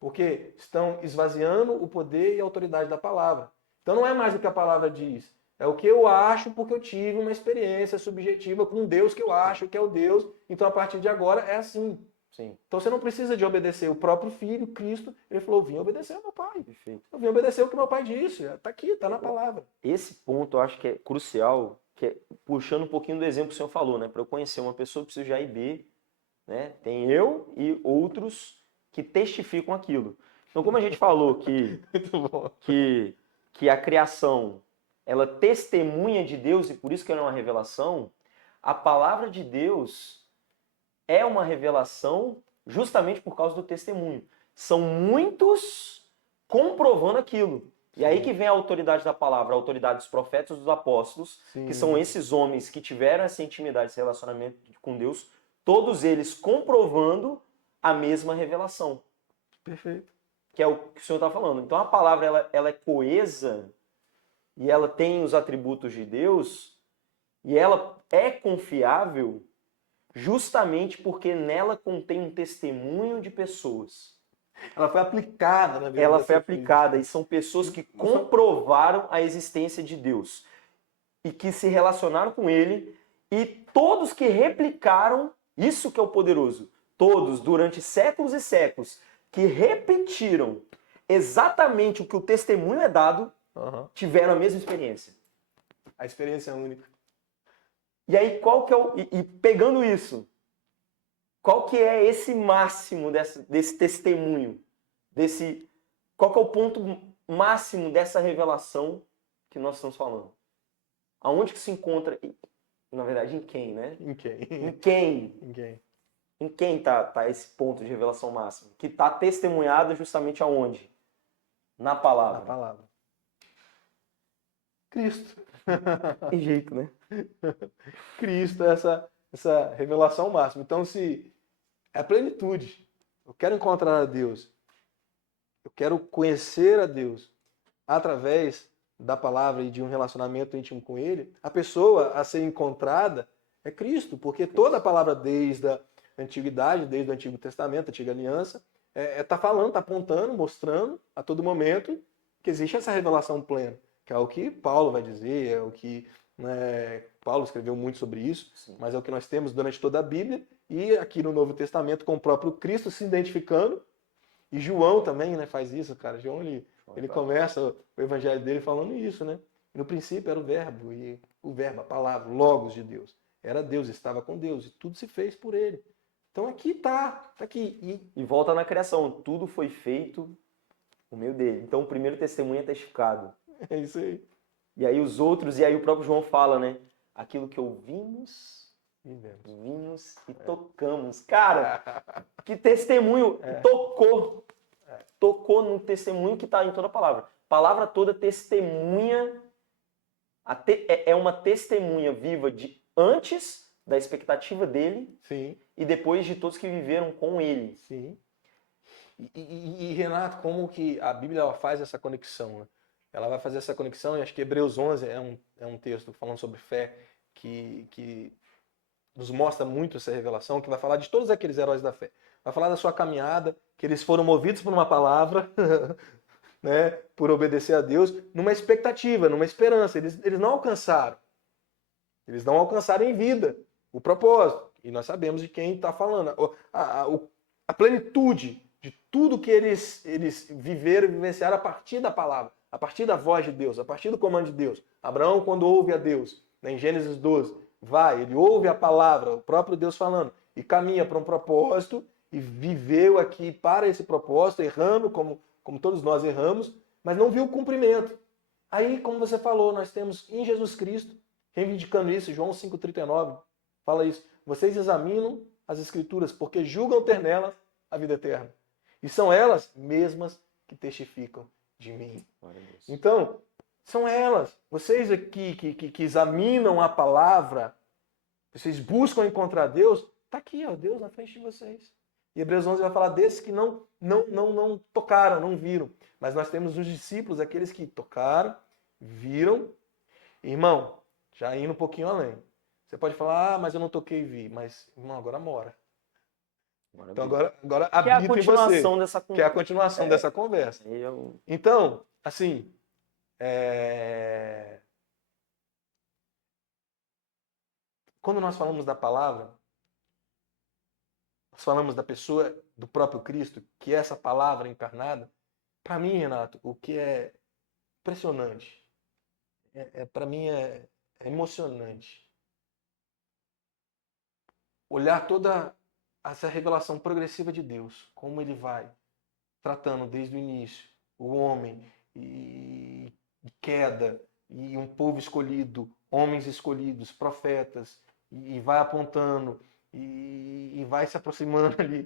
Porque estão esvaziando o poder e a autoridade da palavra. Então não é mais o que a palavra diz. É o que eu acho porque eu tive uma experiência subjetiva com um Deus que eu acho que é o Deus. Então a partir de agora é assim. Sim. Então você não precisa de obedecer o próprio Filho, Cristo. Ele falou: eu vim obedecer ao meu Pai. Perfeito. Eu vim obedecer o que meu Pai disse. Está aqui, está na palavra. Esse ponto eu acho que é crucial, que é puxando um pouquinho do exemplo que o senhor falou, né? Para eu conhecer uma pessoa, eu preciso de A e B, né? Tem eu e outros que testificam aquilo. Então, como a gente falou Muito bom. que a criação ela testemunha de Deus e por isso que ela é uma revelação, a palavra de Deus é uma revelação justamente por causa do testemunho. São muitos comprovando aquilo. E aí que vem a autoridade da palavra, a autoridade dos profetas e dos apóstolos, Sim. que são esses homens que tiveram essa intimidade, esse relacionamento com Deus, todos eles comprovando a mesma revelação. Perfeito. Que é o que o senhor está falando. Então a palavra ela é coesa e ela tem os atributos de Deus e ela é confiável justamente porque nela contém um testemunho de pessoas. Ela foi aplicada na vida Ela das foi pessoas. aplicada e são pessoas que comprovaram a existência de Deus e que se relacionaram com ele e todos que replicaram, isso que é o poderoso, todos durante séculos e séculos que repetiram exatamente o que o testemunho é dado, tiveram a mesma experiência. A experiência é única. E aí qual que é e pegando isso, qual que é esse máximo desse testemunho? Qual que é o ponto máximo dessa revelação que nós estamos falando? Aonde que se encontra, na verdade, em quem, né? Em quem? Em quem? Em quem? Em quem tá esse ponto de revelação máxima? Que está testemunhado justamente aonde? Na palavra. Na palavra. Cristo. Tem jeito, né? Cristo é essa revelação máxima. Então, se é a plenitude, eu quero encontrar a Deus, eu quero conhecer a Deus através da palavra e de um relacionamento íntimo com Ele, a pessoa a ser encontrada é Cristo, porque toda a palavra desde a antiguidade, desde o Antigo Testamento, a Antiga Aliança, está falando, está apontando, mostrando a todo momento que existe essa revelação plena, que é o que Paulo vai dizer, é o que Paulo escreveu muito sobre isso, Sim. mas é o que nós temos durante toda a Bíblia e aqui no Novo Testamento com o próprio Cristo se identificando. E João também, né, faz isso, cara. João, ele começa o evangelho dele falando isso, né? No princípio era o verbo, e o verbo, a palavra, o logos de Deus. Era Deus, estava com Deus, e tudo se fez por ele. Então aqui tá aqui. E volta na criação, tudo foi feito O meio dele. Então o primeiro testemunho é testificado. É isso aí. E aí os outros, e aí o próprio João fala, né? Aquilo que ouvimos, vimos e tocamos. Cara, que testemunho tocou. Tocou no testemunho que está em toda a palavra. A palavra toda testemunha, é uma testemunha viva de antes da expectativa dele. Sim. E depois de todos que viveram com ele. Sim. E Renato, como que a Bíblia ela faz essa conexão, né? Ela vai fazer essa conexão, e acho que Hebreus 11 é um texto falando sobre fé que nos mostra muito essa revelação, que vai falar de todos aqueles heróis da fé. Vai falar da sua caminhada, que eles foram movidos por uma palavra, né, por obedecer a Deus, numa expectativa, numa esperança. Eles não alcançaram. Eles não alcançaram em vida o propósito. E nós sabemos de quem está falando. A plenitude de tudo que eles viveram e vivenciaram a partir da palavra, a partir da voz de Deus, a partir do comando de Deus. Abraão, quando ouve a Deus, né, em Gênesis 12, ele ouve a palavra, o próprio Deus falando, e caminha para um propósito, e viveu aqui para esse propósito, errando, como todos nós erramos, mas não viu o cumprimento. Aí, como você falou, nós temos em Jesus Cristo, reivindicando isso, João 5,39, fala isso. Vocês examinam as Escrituras, porque julgam ter nelas a vida eterna. E são elas mesmas que testificam de mim. Então, são elas. Vocês aqui que examinam a palavra, vocês buscam encontrar Deus, está aqui, ó, Deus na frente de vocês. E Hebreus 11 vai falar desses que não tocaram, não viram. Mas nós temos os discípulos, aqueles que tocaram, viram. Irmão, já indo um pouquinho além. Você pode falar, mas eu não toquei e vi. Mas, irmão, agora mora. Então agora habita em você. Que é a continuação dessa conversa. Então, assim, quando nós falamos da palavra, nós falamos da pessoa do próprio Cristo, que é essa palavra encarnada. Para mim, Renato, o que é impressionante, para mim é emocionante. Olhar toda essa revelação progressiva de Deus, como ele vai tratando desde o início o homem e queda, e um povo escolhido, homens escolhidos, profetas, e vai apontando e vai se aproximando ali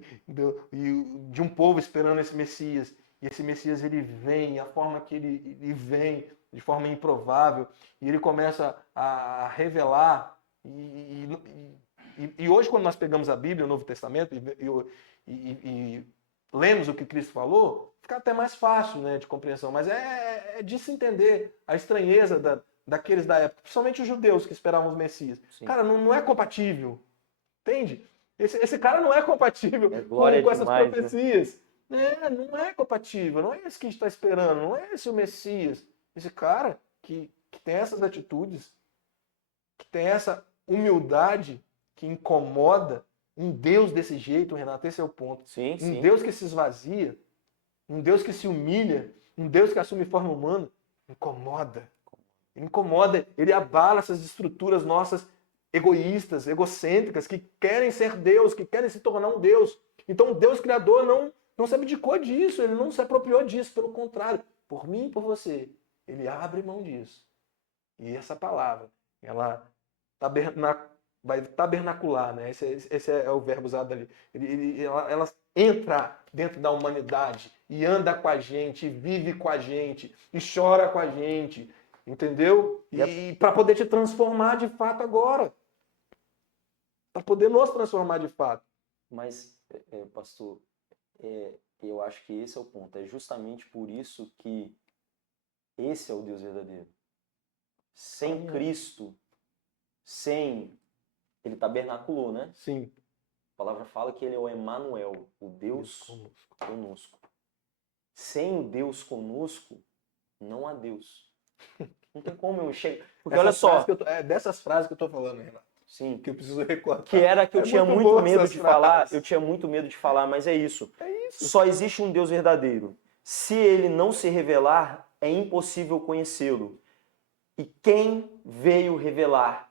de um povo esperando esse Messias. E esse Messias ele vem, a forma que ele vem, de forma improvável, e ele começa a revelar. E hoje, quando nós pegamos a Bíblia, o Novo Testamento, e lemos o que Cristo falou, fica até mais fácil, né, de compreensão. Mas é de se entender a estranheza daqueles da época, principalmente os judeus que esperavam os Messias. Sim. Cara, não é compatível. Entende? Esse cara não é compatível com essas profecias. Né? Não é compatível. Não é esse que a gente está esperando. Não é esse o Messias. Esse cara que tem essas atitudes, que tem essa humildade que incomoda, um Deus desse jeito, Renato, esse é o ponto. Sim, sim. Deus que se esvazia, um Deus que se humilha, um Deus que assume forma humana, incomoda. Incomoda, ele abala essas estruturas nossas egoístas, egocêntricas, que querem ser Deus, que querem se tornar um Deus. Então o Deus Criador não se abdicou disso, ele não se apropriou disso, pelo contrário, por mim e por você, ele abre mão disso. E essa palavra, ela vai tabernacular, né? Esse é o verbo usado ali. Ela entra dentro da humanidade e anda com a gente, e vive com a gente, e chora com a gente, entendeu? E para poder te transformar de fato agora. Para poder nos transformar de fato. Mas, pastor, eu acho que esse é o ponto. É justamente por isso que esse é o Deus verdadeiro. Sem Cristo, ele tabernaculou, né? Sim. A palavra fala que ele é o Emanuel, o Deus conosco. Sem o Deus conosco, não há Deus. Não tem como eu chegar. Porque olha só. Dessas frases que eu tô falando, Renato. Sim. Que eu preciso recordar. Que era que eu tinha muito medo de falar. Eu tinha muito medo de falar, mas é isso. É isso. Só existe um Deus verdadeiro. Se ele não se revelar, é impossível conhecê-lo. E quem veio revelar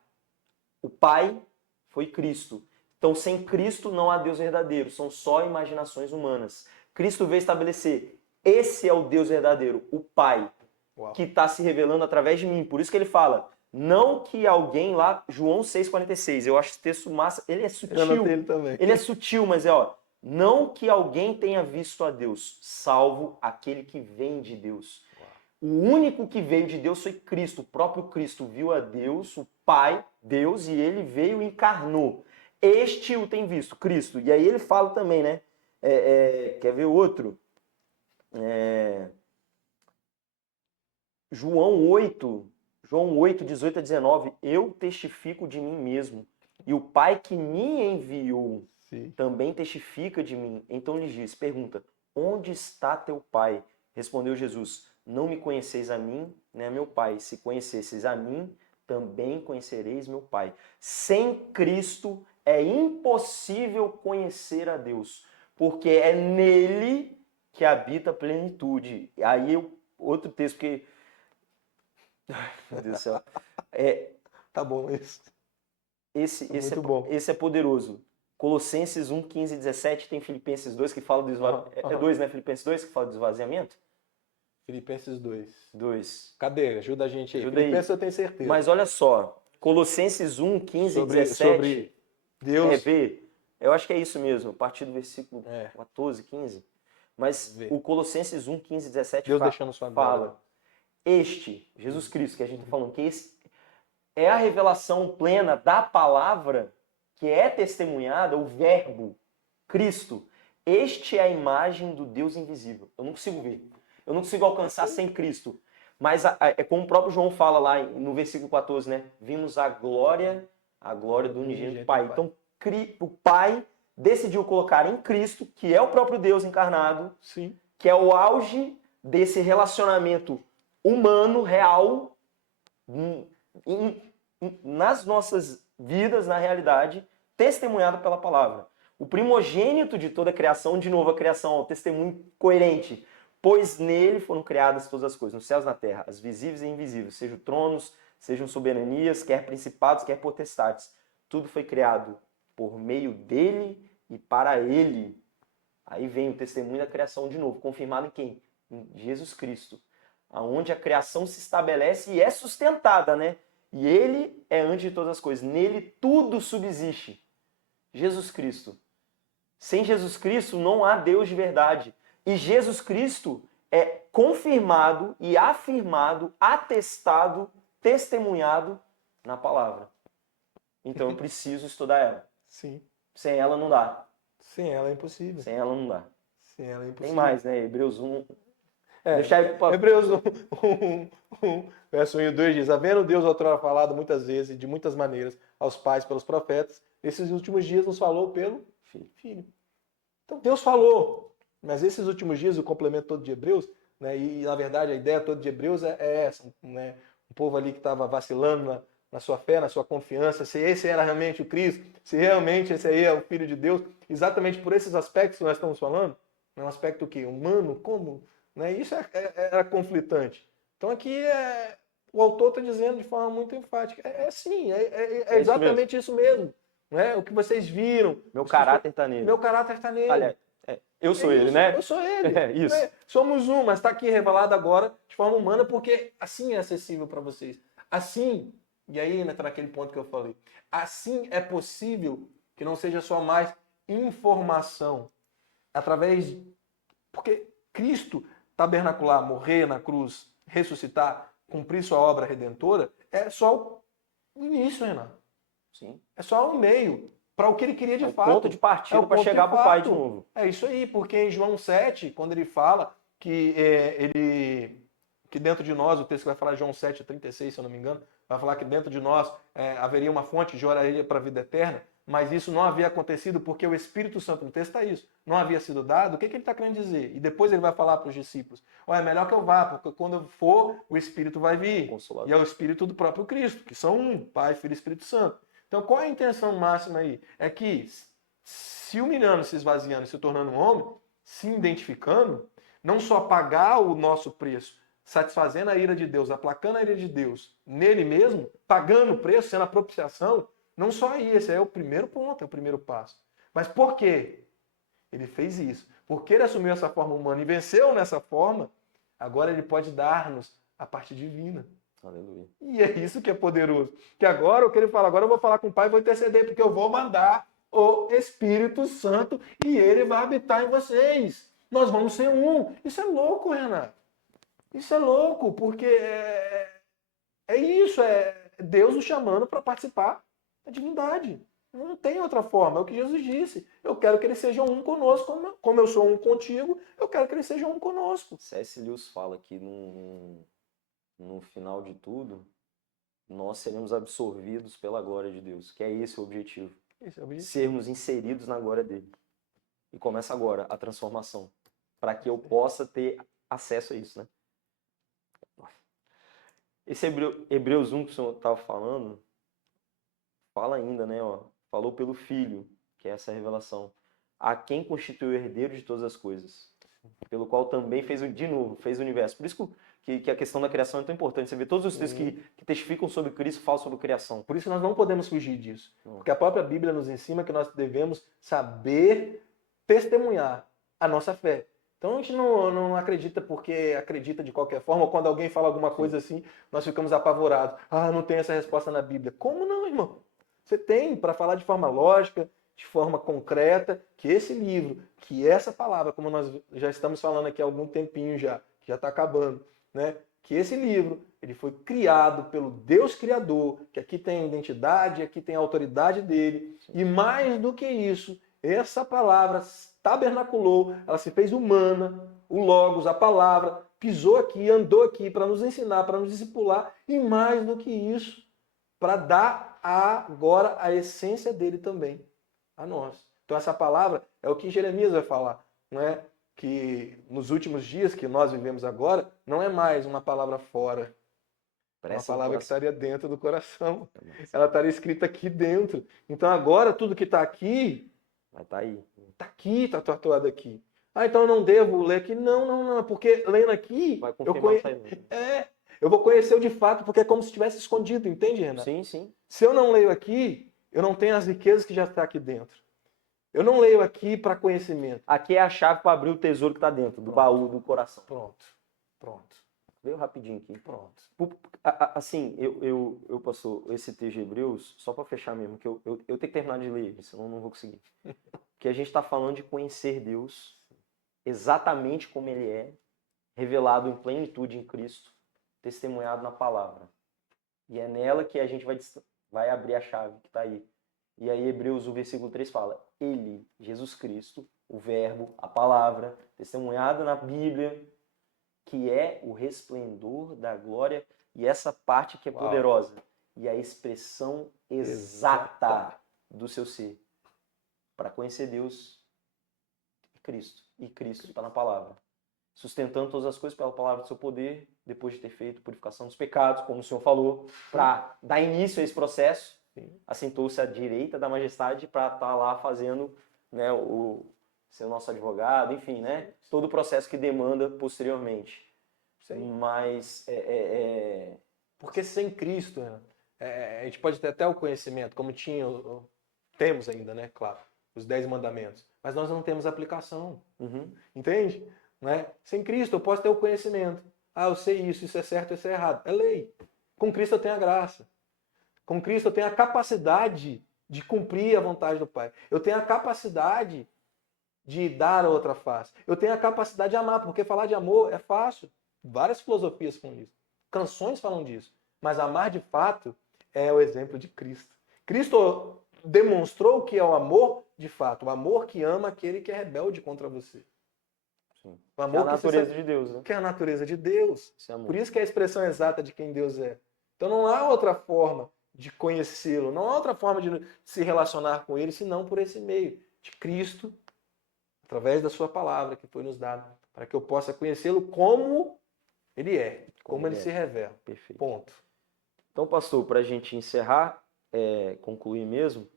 o Pai foi Cristo. Então, sem Cristo não há Deus verdadeiro. São só imaginações humanas. Cristo veio estabelecer Esse é o Deus verdadeiro, o Pai, Uau. que está se revelando através de mim. Por isso que ele fala, não que alguém lá, João 6,46, eu acho esse texto massa, ele é Eu anotei sutil, ele também. ele é sutil, mas ó, não que alguém tenha visto a Deus, salvo aquele que vem de Deus. O único que veio de Deus foi Cristo, o próprio Cristo viu a Deus, o Pai, Deus, e ele veio e encarnou. Este o tem visto, Cristo. E aí ele fala também, né? Quer ver outro? João 8, 18 a 19, eu testifico de mim mesmo, e o Pai que me enviou Sim. também testifica de mim. Então lhes diz, pergunta, onde está teu Pai? Respondeu Jesus, não me conheceis a mim, nem a meu Pai. Se conhecesseis a mim, também conhecereis meu Pai. Sem Cristo é impossível conhecer a Deus, porque é nele que habita a plenitude. Aí outro texto que... Meu Deus do céu. Tá bom isso. Esse bom. é poderoso. Colossenses 1, 15 e 17, tem Filipenses 2 que fala do esvaziamento. É 2, né? Filipenses 2 que fala do esvaziamento? Filipenses 2. 2. Cadê? Ajuda a gente aí. Ajuda aí. Filipenses eu tenho certeza. Mas olha só, Colossenses 1, 15 e 17. Sobre Deus. Eu acho que é isso mesmo, a partir do versículo 14, 15. Mas Vê. o Colossenses 1, 15 e 17 Deus deixando sua glória. fala, Jesus Cristo, que a gente está falando, que esse é a revelação plena da palavra que é testemunhada, o verbo, Cristo. Este é a imagem do Deus invisível. Eu não consigo ver. Eu não consigo alcançar sem Cristo. Mas é como o próprio João fala lá no versículo 14, né? Vimos a glória do unigênito Pai. Então, o Pai decidiu colocar em Cristo, que é o próprio Deus encarnado, Sim. que é o auge desse relacionamento humano, real, nas nossas vidas, na realidade, testemunhado pela palavra. O primogênito de toda a criação, de novo, a criação, o testemunho coerente, pois nele foram criadas todas as coisas, nos céus e na terra, as visíveis e invisíveis, sejam tronos, sejam soberanias, quer principados, quer potestades. Tudo foi criado por meio dele e para ele. Aí vem o testemunho da criação de novo, confirmado em quem? Em Jesus Cristo. Aonde a criação se estabelece e é sustentada, né? E ele é antes de todas as coisas. Nele tudo subsiste. Jesus Cristo. Sem Jesus Cristo não há Deus de verdade. E Jesus Cristo é confirmado e afirmado, atestado, testemunhado na palavra. Então eu preciso estudar ela. Sim. Sem ela não dá. Sem ela é impossível. Sem ela não dá. Sem ela é impossível. Tem mais, né? Hebreus 1. Hebreus 1, verso 1 e 2 diz, havendo Deus outrora falado muitas vezes e de muitas maneiras aos pais pelos profetas, nesses últimos dias nos falou pelo Filho. Então Deus falou, mas esses últimos dias, o complemento todo de Hebreus, né, e na verdade a ideia toda de Hebreus é essa, né, um povo ali que estava vacilando na sua fé, na sua confiança, se esse era realmente o Cristo, se realmente esse aí é o Filho de Deus, exatamente por esses aspectos que nós estamos falando, um aspecto que humano, como... Né? Isso era conflitante. Então aqui o autor está dizendo de forma muito enfática. Sim, é exatamente isso mesmo. Né? O que vocês viram. Meu caráter está nele. Meu caráter está nele. Aliás, eu sou ele, né? Eu sou ele. Isso. Né? Somos um, mas está aqui revelado agora de forma humana porque assim é acessível para vocês. Assim, e aí entra naquele ponto que eu falei, assim é possível que não seja só mais informação através... Porque Cristo tabernacular, morrer na cruz, ressuscitar, cumprir sua obra redentora, é só o início, Renato. Sim. É só o meio para o que ele queria de fato. Ponto de partida para chegar para o Pai de novo. É isso aí, porque em João 7, quando ele fala que que dentro de nós, o texto que vai falar João 7, 36, se eu não me engano, vai falar que dentro de nós haveria uma fonte de oraria para a vida eterna, mas isso não havia acontecido porque o Espírito Santo, no texto está isso, não havia sido dado. O que ele está querendo dizer? E depois ele vai falar para os discípulos, é melhor que eu vá, porque quando eu for, o Espírito vai vir. Consolador. E é o Espírito do próprio Cristo, que são um, Pai, Filho e Espírito Santo. Então qual é a intenção máxima aí? É que se humilhando, se esvaziando, se tornando um homem, se identificando, não só pagar o nosso preço, satisfazendo a ira de Deus, aplacando a ira de Deus nele mesmo, pagando o preço, sendo a propiciação, não só aí, esse é o primeiro ponto, é o primeiro passo. Mas por quê? Ele fez isso porque ele assumiu essa forma humana e venceu nessa forma, agora ele pode dar-nos a parte divina. Aleluia. E é isso que é poderoso. Que agora, o que ele fala, agora eu vou falar com o Pai e vou interceder, porque eu vou mandar o Espírito Santo e ele vai habitar em vocês. Nós vamos ser um. Isso é louco, Renato. Isso é louco, porque é isso, é Deus nos chamando para participar da divindade. Não tem outra forma, é o que Jesus disse. Eu quero que eles sejam um conosco, como eu sou um contigo, eu quero que eles sejam um conosco. C.S. Lewis fala que no final de tudo, nós seremos absorvidos pela glória de Deus, que é esse o objetivo. Esse é o objetivo. Sermos inseridos na glória dele. E começa agora a transformação, para que eu possa ter acesso a isso, né? Esse Hebreus 1 que o senhor estava falando, fala ainda, né? Ó, falou pelo Filho, que é essa revelação, a quem constituiu o herdeiro de todas as coisas, pelo qual também fez, de novo, fez o universo. Por isso que a questão da criação é tão importante. Você vê todos os textos que testificam sobre Cristo falam sobre criação. Por isso nós não podemos fugir disso. Não. Porque a própria Bíblia nos ensina que nós devemos saber testemunhar a nossa fé. Então a gente não acredita porque acredita de qualquer forma, ou quando alguém fala alguma coisa assim, nós ficamos apavorados. Ah, não tem essa resposta na Bíblia. Como não, irmão? Você tem para falar de forma lógica, de forma concreta, que esse livro, que essa palavra, como nós já estamos falando aqui há algum tempinho já, que já está acabando, né? Que esse livro ele foi criado pelo Deus Criador, que aqui tem a identidade, aqui tem a autoridade dele, e mais do que isso, essa palavra tabernaculou, ela se fez humana, o Logos, a palavra, pisou aqui, andou aqui para nos ensinar, para nos discipular, e mais do que isso, para dar agora a essência dele também a nós. Então essa palavra é o que Jeremias vai falar, não é? Que nos últimos dias que nós vivemos agora, não é mais uma palavra fora, é uma palavra que estaria dentro do coração. Ela estaria escrita aqui dentro. Então agora tudo que está aqui, vai estar aí. Está aqui, está tatuado aqui. Ah, então eu não devo ler aqui? Não, porque lendo aqui, vai confirmar eu vou conhecer o de fato, porque é como se estivesse escondido, entende, Renato? Sim, sim. Se eu não leio aqui, eu não tenho as riquezas que já está aqui dentro. Eu não leio aqui para conhecimento. Aqui é a chave para abrir o tesouro que está dentro do baú do coração. Pronto. Veio rapidinho aqui. Pronto. Assim, eu passo esse texto de Hebreus, só para fechar mesmo, que eu tenho que terminar de ler ele, senão eu não vou conseguir. Porque a gente está falando de conhecer Deus exatamente como Ele é, revelado em plenitude em Cristo, testemunhado na palavra. E é nela que a gente vai abrir a chave que está aí. E aí Hebreus, o versículo 3 fala, Ele, Jesus Cristo, o Verbo, a palavra, testemunhada na Bíblia, que é o resplendor da glória, e essa parte que é poderosa, e a expressão exata do seu ser. Para conhecer Deus e Cristo está na palavra. Sustentando todas as coisas pela palavra do seu poder, depois de ter feito purificação dos pecados, como o Senhor falou, para dar início a esse processo, assentou-se à direita da majestade para estar lá fazendo, né, ser o nosso advogado, enfim, né, todo o processo que demanda posteriormente. Sim. Mas porque sem Cristo, a gente pode ter até o conhecimento, como temos ainda, né, claro, os 10 mandamentos, mas nós não temos aplicação, entende? Né? Sem Cristo eu posso ter o conhecimento. Ah, eu sei isso é certo, isso é errado. É lei. Com Cristo eu tenho a graça. Com Cristo eu tenho a capacidade de cumprir a vontade do Pai. Eu tenho a capacidade de dar a outra face. Eu tenho a capacidade de amar, porque falar de amor é fácil. Várias filosofias falam isso. Canções falam disso. Mas amar de fato é o exemplo de Cristo. Cristo demonstrou o que é o amor de fato. O amor que ama aquele que é rebelde contra você. Sim. O amor que é a natureza de Deus, né? Que é a natureza de Deus. Por isso que é a expressão exata de quem Deus é. Então não há outra forma de conhecê-lo, não há outra forma de se relacionar com ele, senão por esse meio de Cristo, através da sua palavra que foi nos dada, para que eu possa conhecê-lo como ele é, como ele se revela. Perfeito. Ponto. Então, pastor, para a gente encerrar, concluir mesmo,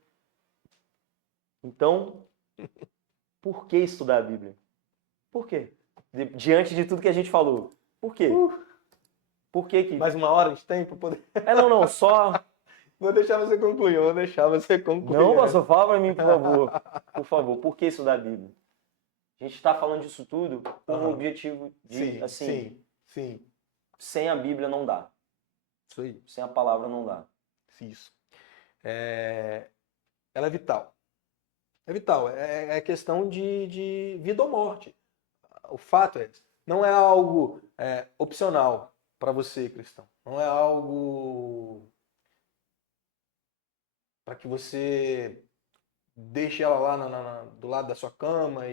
então, por que estudar a Bíblia? Por quê? Diante de tudo que a gente falou. Por quê? Por que que... Mais uma hora de tempo? Poder... não, só... Vou deixar você concluir, Não, pastor, fala para mim, por favor. Por favor, por que estudar a Bíblia? A gente está falando disso tudo com o Aham. objetivo de, Sim, assim, sim. sem a Bíblia não dá. Isso aí. Sem a palavra não dá. Isso. É, ela é vital. É vital. É questão de vida ou morte. O fato é, não é algo opcional para você, cristão. Não é algo para que você deixe ela lá do lado da sua cama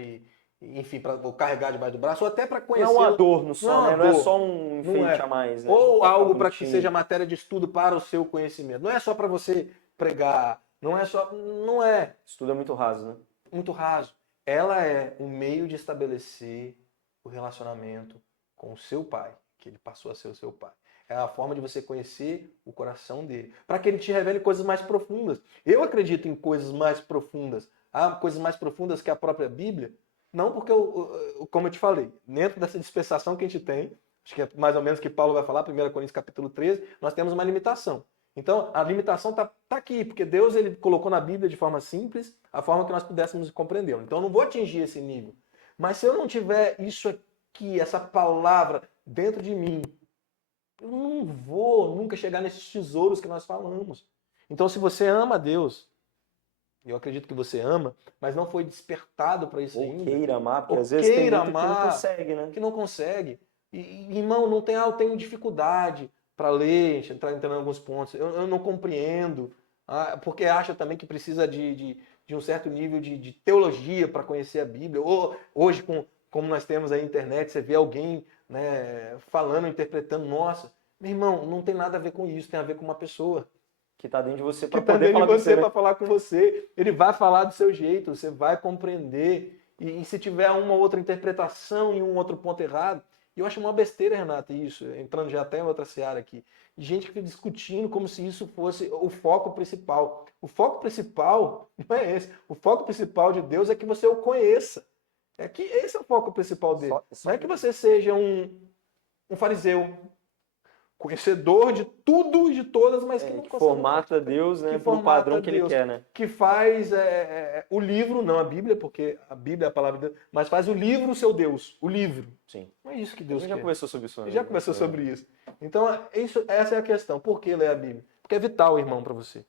enfim, para carregar debaixo do braço, ou até para Não é um conhecê-la. adorno Não é só, uma né? Não é dor, só um não enfeite a é. mais, né? Ou Pra ficar algo para que seja bonitinho. matéria de estudo para o seu conhecimento. Não é só para você pregar, não é só, não é Isso tudo é muito raso, né? muito raso. Ela é um meio de estabelecer o relacionamento com o seu pai, que ele passou a ser o seu pai. É a forma de você conhecer o coração dele, para que ele te revele coisas mais profundas. Eu acredito em coisas mais profundas. Há coisas mais profundas que a própria Bíblia. Não porque, como eu te falei, dentro dessa dispensação que a gente tem, acho que é mais ou menos que Paulo vai falar, 1 Coríntios capítulo 13, nós temos uma limitação. Então, a limitação tá aqui, porque Deus ele colocou na Bíblia de forma simples, a forma que nós pudéssemos compreender. Então, eu não vou atingir esse nível. Mas se eu não tiver isso aqui, essa palavra dentro de mim, eu não vou nunca chegar nesses tesouros que nós falamos. Então, se você ama a Deus, eu acredito que você ama, mas não foi despertado para isso Ou ainda, queira amar, porque ou às vezes tem queira muito que não amar, consegue, né? que não consegue. Irmão, não tem, eu tenho dificuldade para ler, entrar entrando em alguns pontos, eu não compreendo, porque acha também que precisa de um certo nível de teologia para conhecer a Bíblia. Ou hoje, como nós temos a internet, você vê alguém, né, falando, interpretando, nossa, meu irmão, não tem nada a ver com isso, tem a ver com uma pessoa Que tá dentro de você que para está poder dentro de falar com você, você né? para falar com você. Ele vai falar do seu jeito, você vai compreender. E se tiver uma outra interpretação e um outro ponto errado, e eu acho uma besteira, Renato, isso, entrando já até em outra seara aqui, gente que fica discutindo como se isso fosse o foco principal. O foco principal não é esse. O foco principal de Deus é que você o conheça. É que esse é o foco principal dele. Não é que você seja um fariseu, conhecedor de tudo e de todas, mas que não Que consegue formata Deus, que né, pro formata padrão que ele Deus, quer, né? que faz o livro, não a Bíblia, porque a Bíblia é a palavra de Deus, mas faz o livro o seu Deus, o livro. Sim. Não é isso que A Deus gente já quer. conversou sobre isso, Ele né? já conversou sobre isso. Então, essa é a questão. Por que ler a Bíblia? Porque é vital, irmão, para você.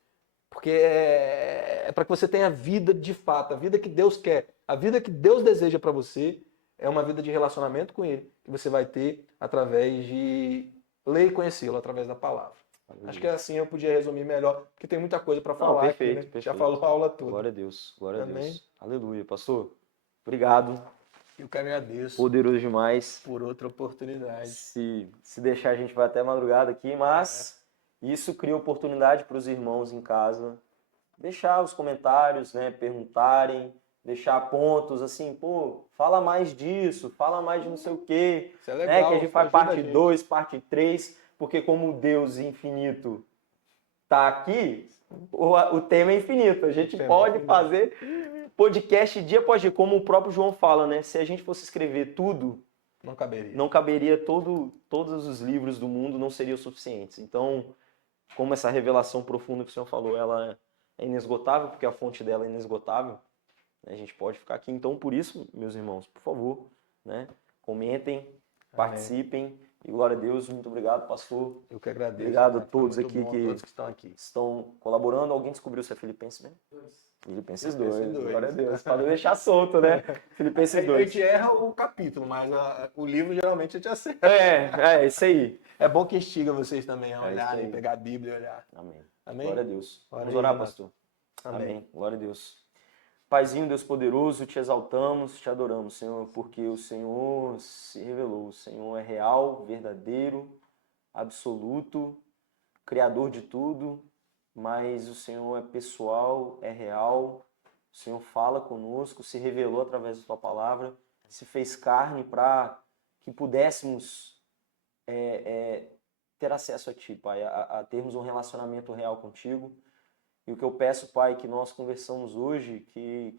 Porque é para que você tenha a vida de fato, a vida que Deus quer, a vida que Deus deseja para você é uma vida de relacionamento com Ele, que você vai ter através de ler e conhecê-lo, através da palavra. Acho que assim eu podia resumir melhor, porque tem muita coisa para Não, falar aqui, perfeito, né? Já perfeito. falou a aula toda. Glória a Deus, glória a Amém? Deus. Aleluia, pastor. Obrigado. Eu que agradeço Poderoso demais. por outra oportunidade. Se deixar, a gente vai até madrugada aqui, mas isso cria oportunidade para os irmãos em casa deixar os comentários, né, perguntarem, deixar pontos assim, pô, fala mais disso, fala mais de não sei o quê, Isso é né, que a legal, gente faz ajuda a parte gente. 2, parte 3, porque como o Deus infinito tá aqui, o tema é infinito, a gente tema é pode infinito. fazer podcast dia após dia, como o próprio João fala, né, se a gente fosse escrever tudo, Não caberia. não caberia todos os livros do mundo, não seriam suficientes. Então, como essa revelação profunda que o Senhor falou, ela é inesgotável, porque a fonte dela é inesgotável, né? A gente pode ficar aqui. Então, por isso, meus irmãos, por favor, né? Comentem, participem. E glória a Deus, muito obrigado, pastor. Eu que agradeço. Obrigado a Foi todos muito aqui bom, todos que estão aqui. estão colaborando. Alguém descobriu se é Filipenses mesmo? Filipenses 2. Filipenses 2. Glória a Deus. Para não deixar solto, né? Filipenses A 2. gente erra o capítulo, mas o livro geralmente a gente acerta. Isso aí. É bom que instiga vocês também a isso olharem, aí. pegar a Bíblia e olhar. Amém. Amém? Glória a Deus. Glória Vamos aí, orar, Renato. pastor. Amém. Amém. Glória a Deus. Paizinho, Deus poderoso, te exaltamos, te adoramos, Senhor, porque o Senhor se revelou. O Senhor é real, verdadeiro, absoluto, criador de tudo, mas o Senhor é pessoal, é real. O Senhor fala conosco, se revelou através da tua palavra, se fez carne para que pudéssemos ter acesso a ti, Pai, a termos um relacionamento real contigo. E o que eu peço, Pai, que nós conversamos hoje, que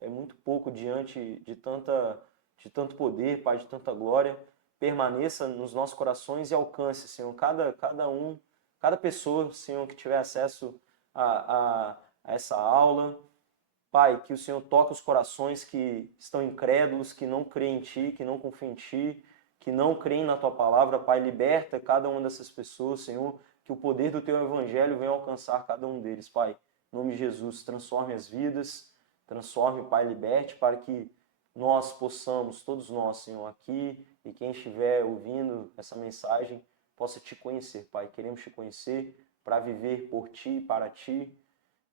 é muito pouco diante de tanto poder, Pai, de tanta glória, permaneça nos nossos corações e alcance, Senhor, cada pessoa, Senhor, que tiver acesso a essa aula, Pai, que o Senhor toque os corações que estão incrédulos, que não creem em Ti, que não confiam em Ti, que não creem na Tua palavra. Pai, liberta cada uma dessas pessoas, Senhor, que o poder do Teu Evangelho venha alcançar cada um deles, Pai. Em nome de Jesus, transforme as vidas, transforme, Pai, liberte, para que nós possamos, todos nós, Senhor, aqui e quem estiver ouvindo essa mensagem, possa Te conhecer, Pai. Queremos Te conhecer para viver por Ti, para Ti.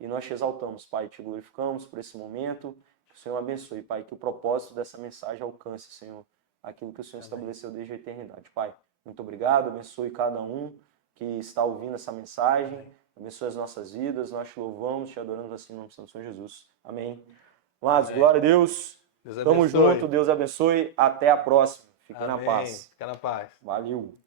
E nós Te exaltamos, Pai, Te glorificamos por esse momento. Que o Senhor abençoe, Pai, que o propósito dessa mensagem alcance, Senhor, aquilo que o Senhor estabeleceu desde a eternidade. Pai, muito obrigado, abençoe cada um que está ouvindo essa mensagem, abençoe as nossas vidas, nós Te louvamos, Te adoramos assim em nome do Senhor Jesus. Amém. Amados, glória a Deus. Deus Tamo abençoe. junto, Deus abençoe. Até a próxima. Fiquem na Amém. paz. Fica na paz. Valeu.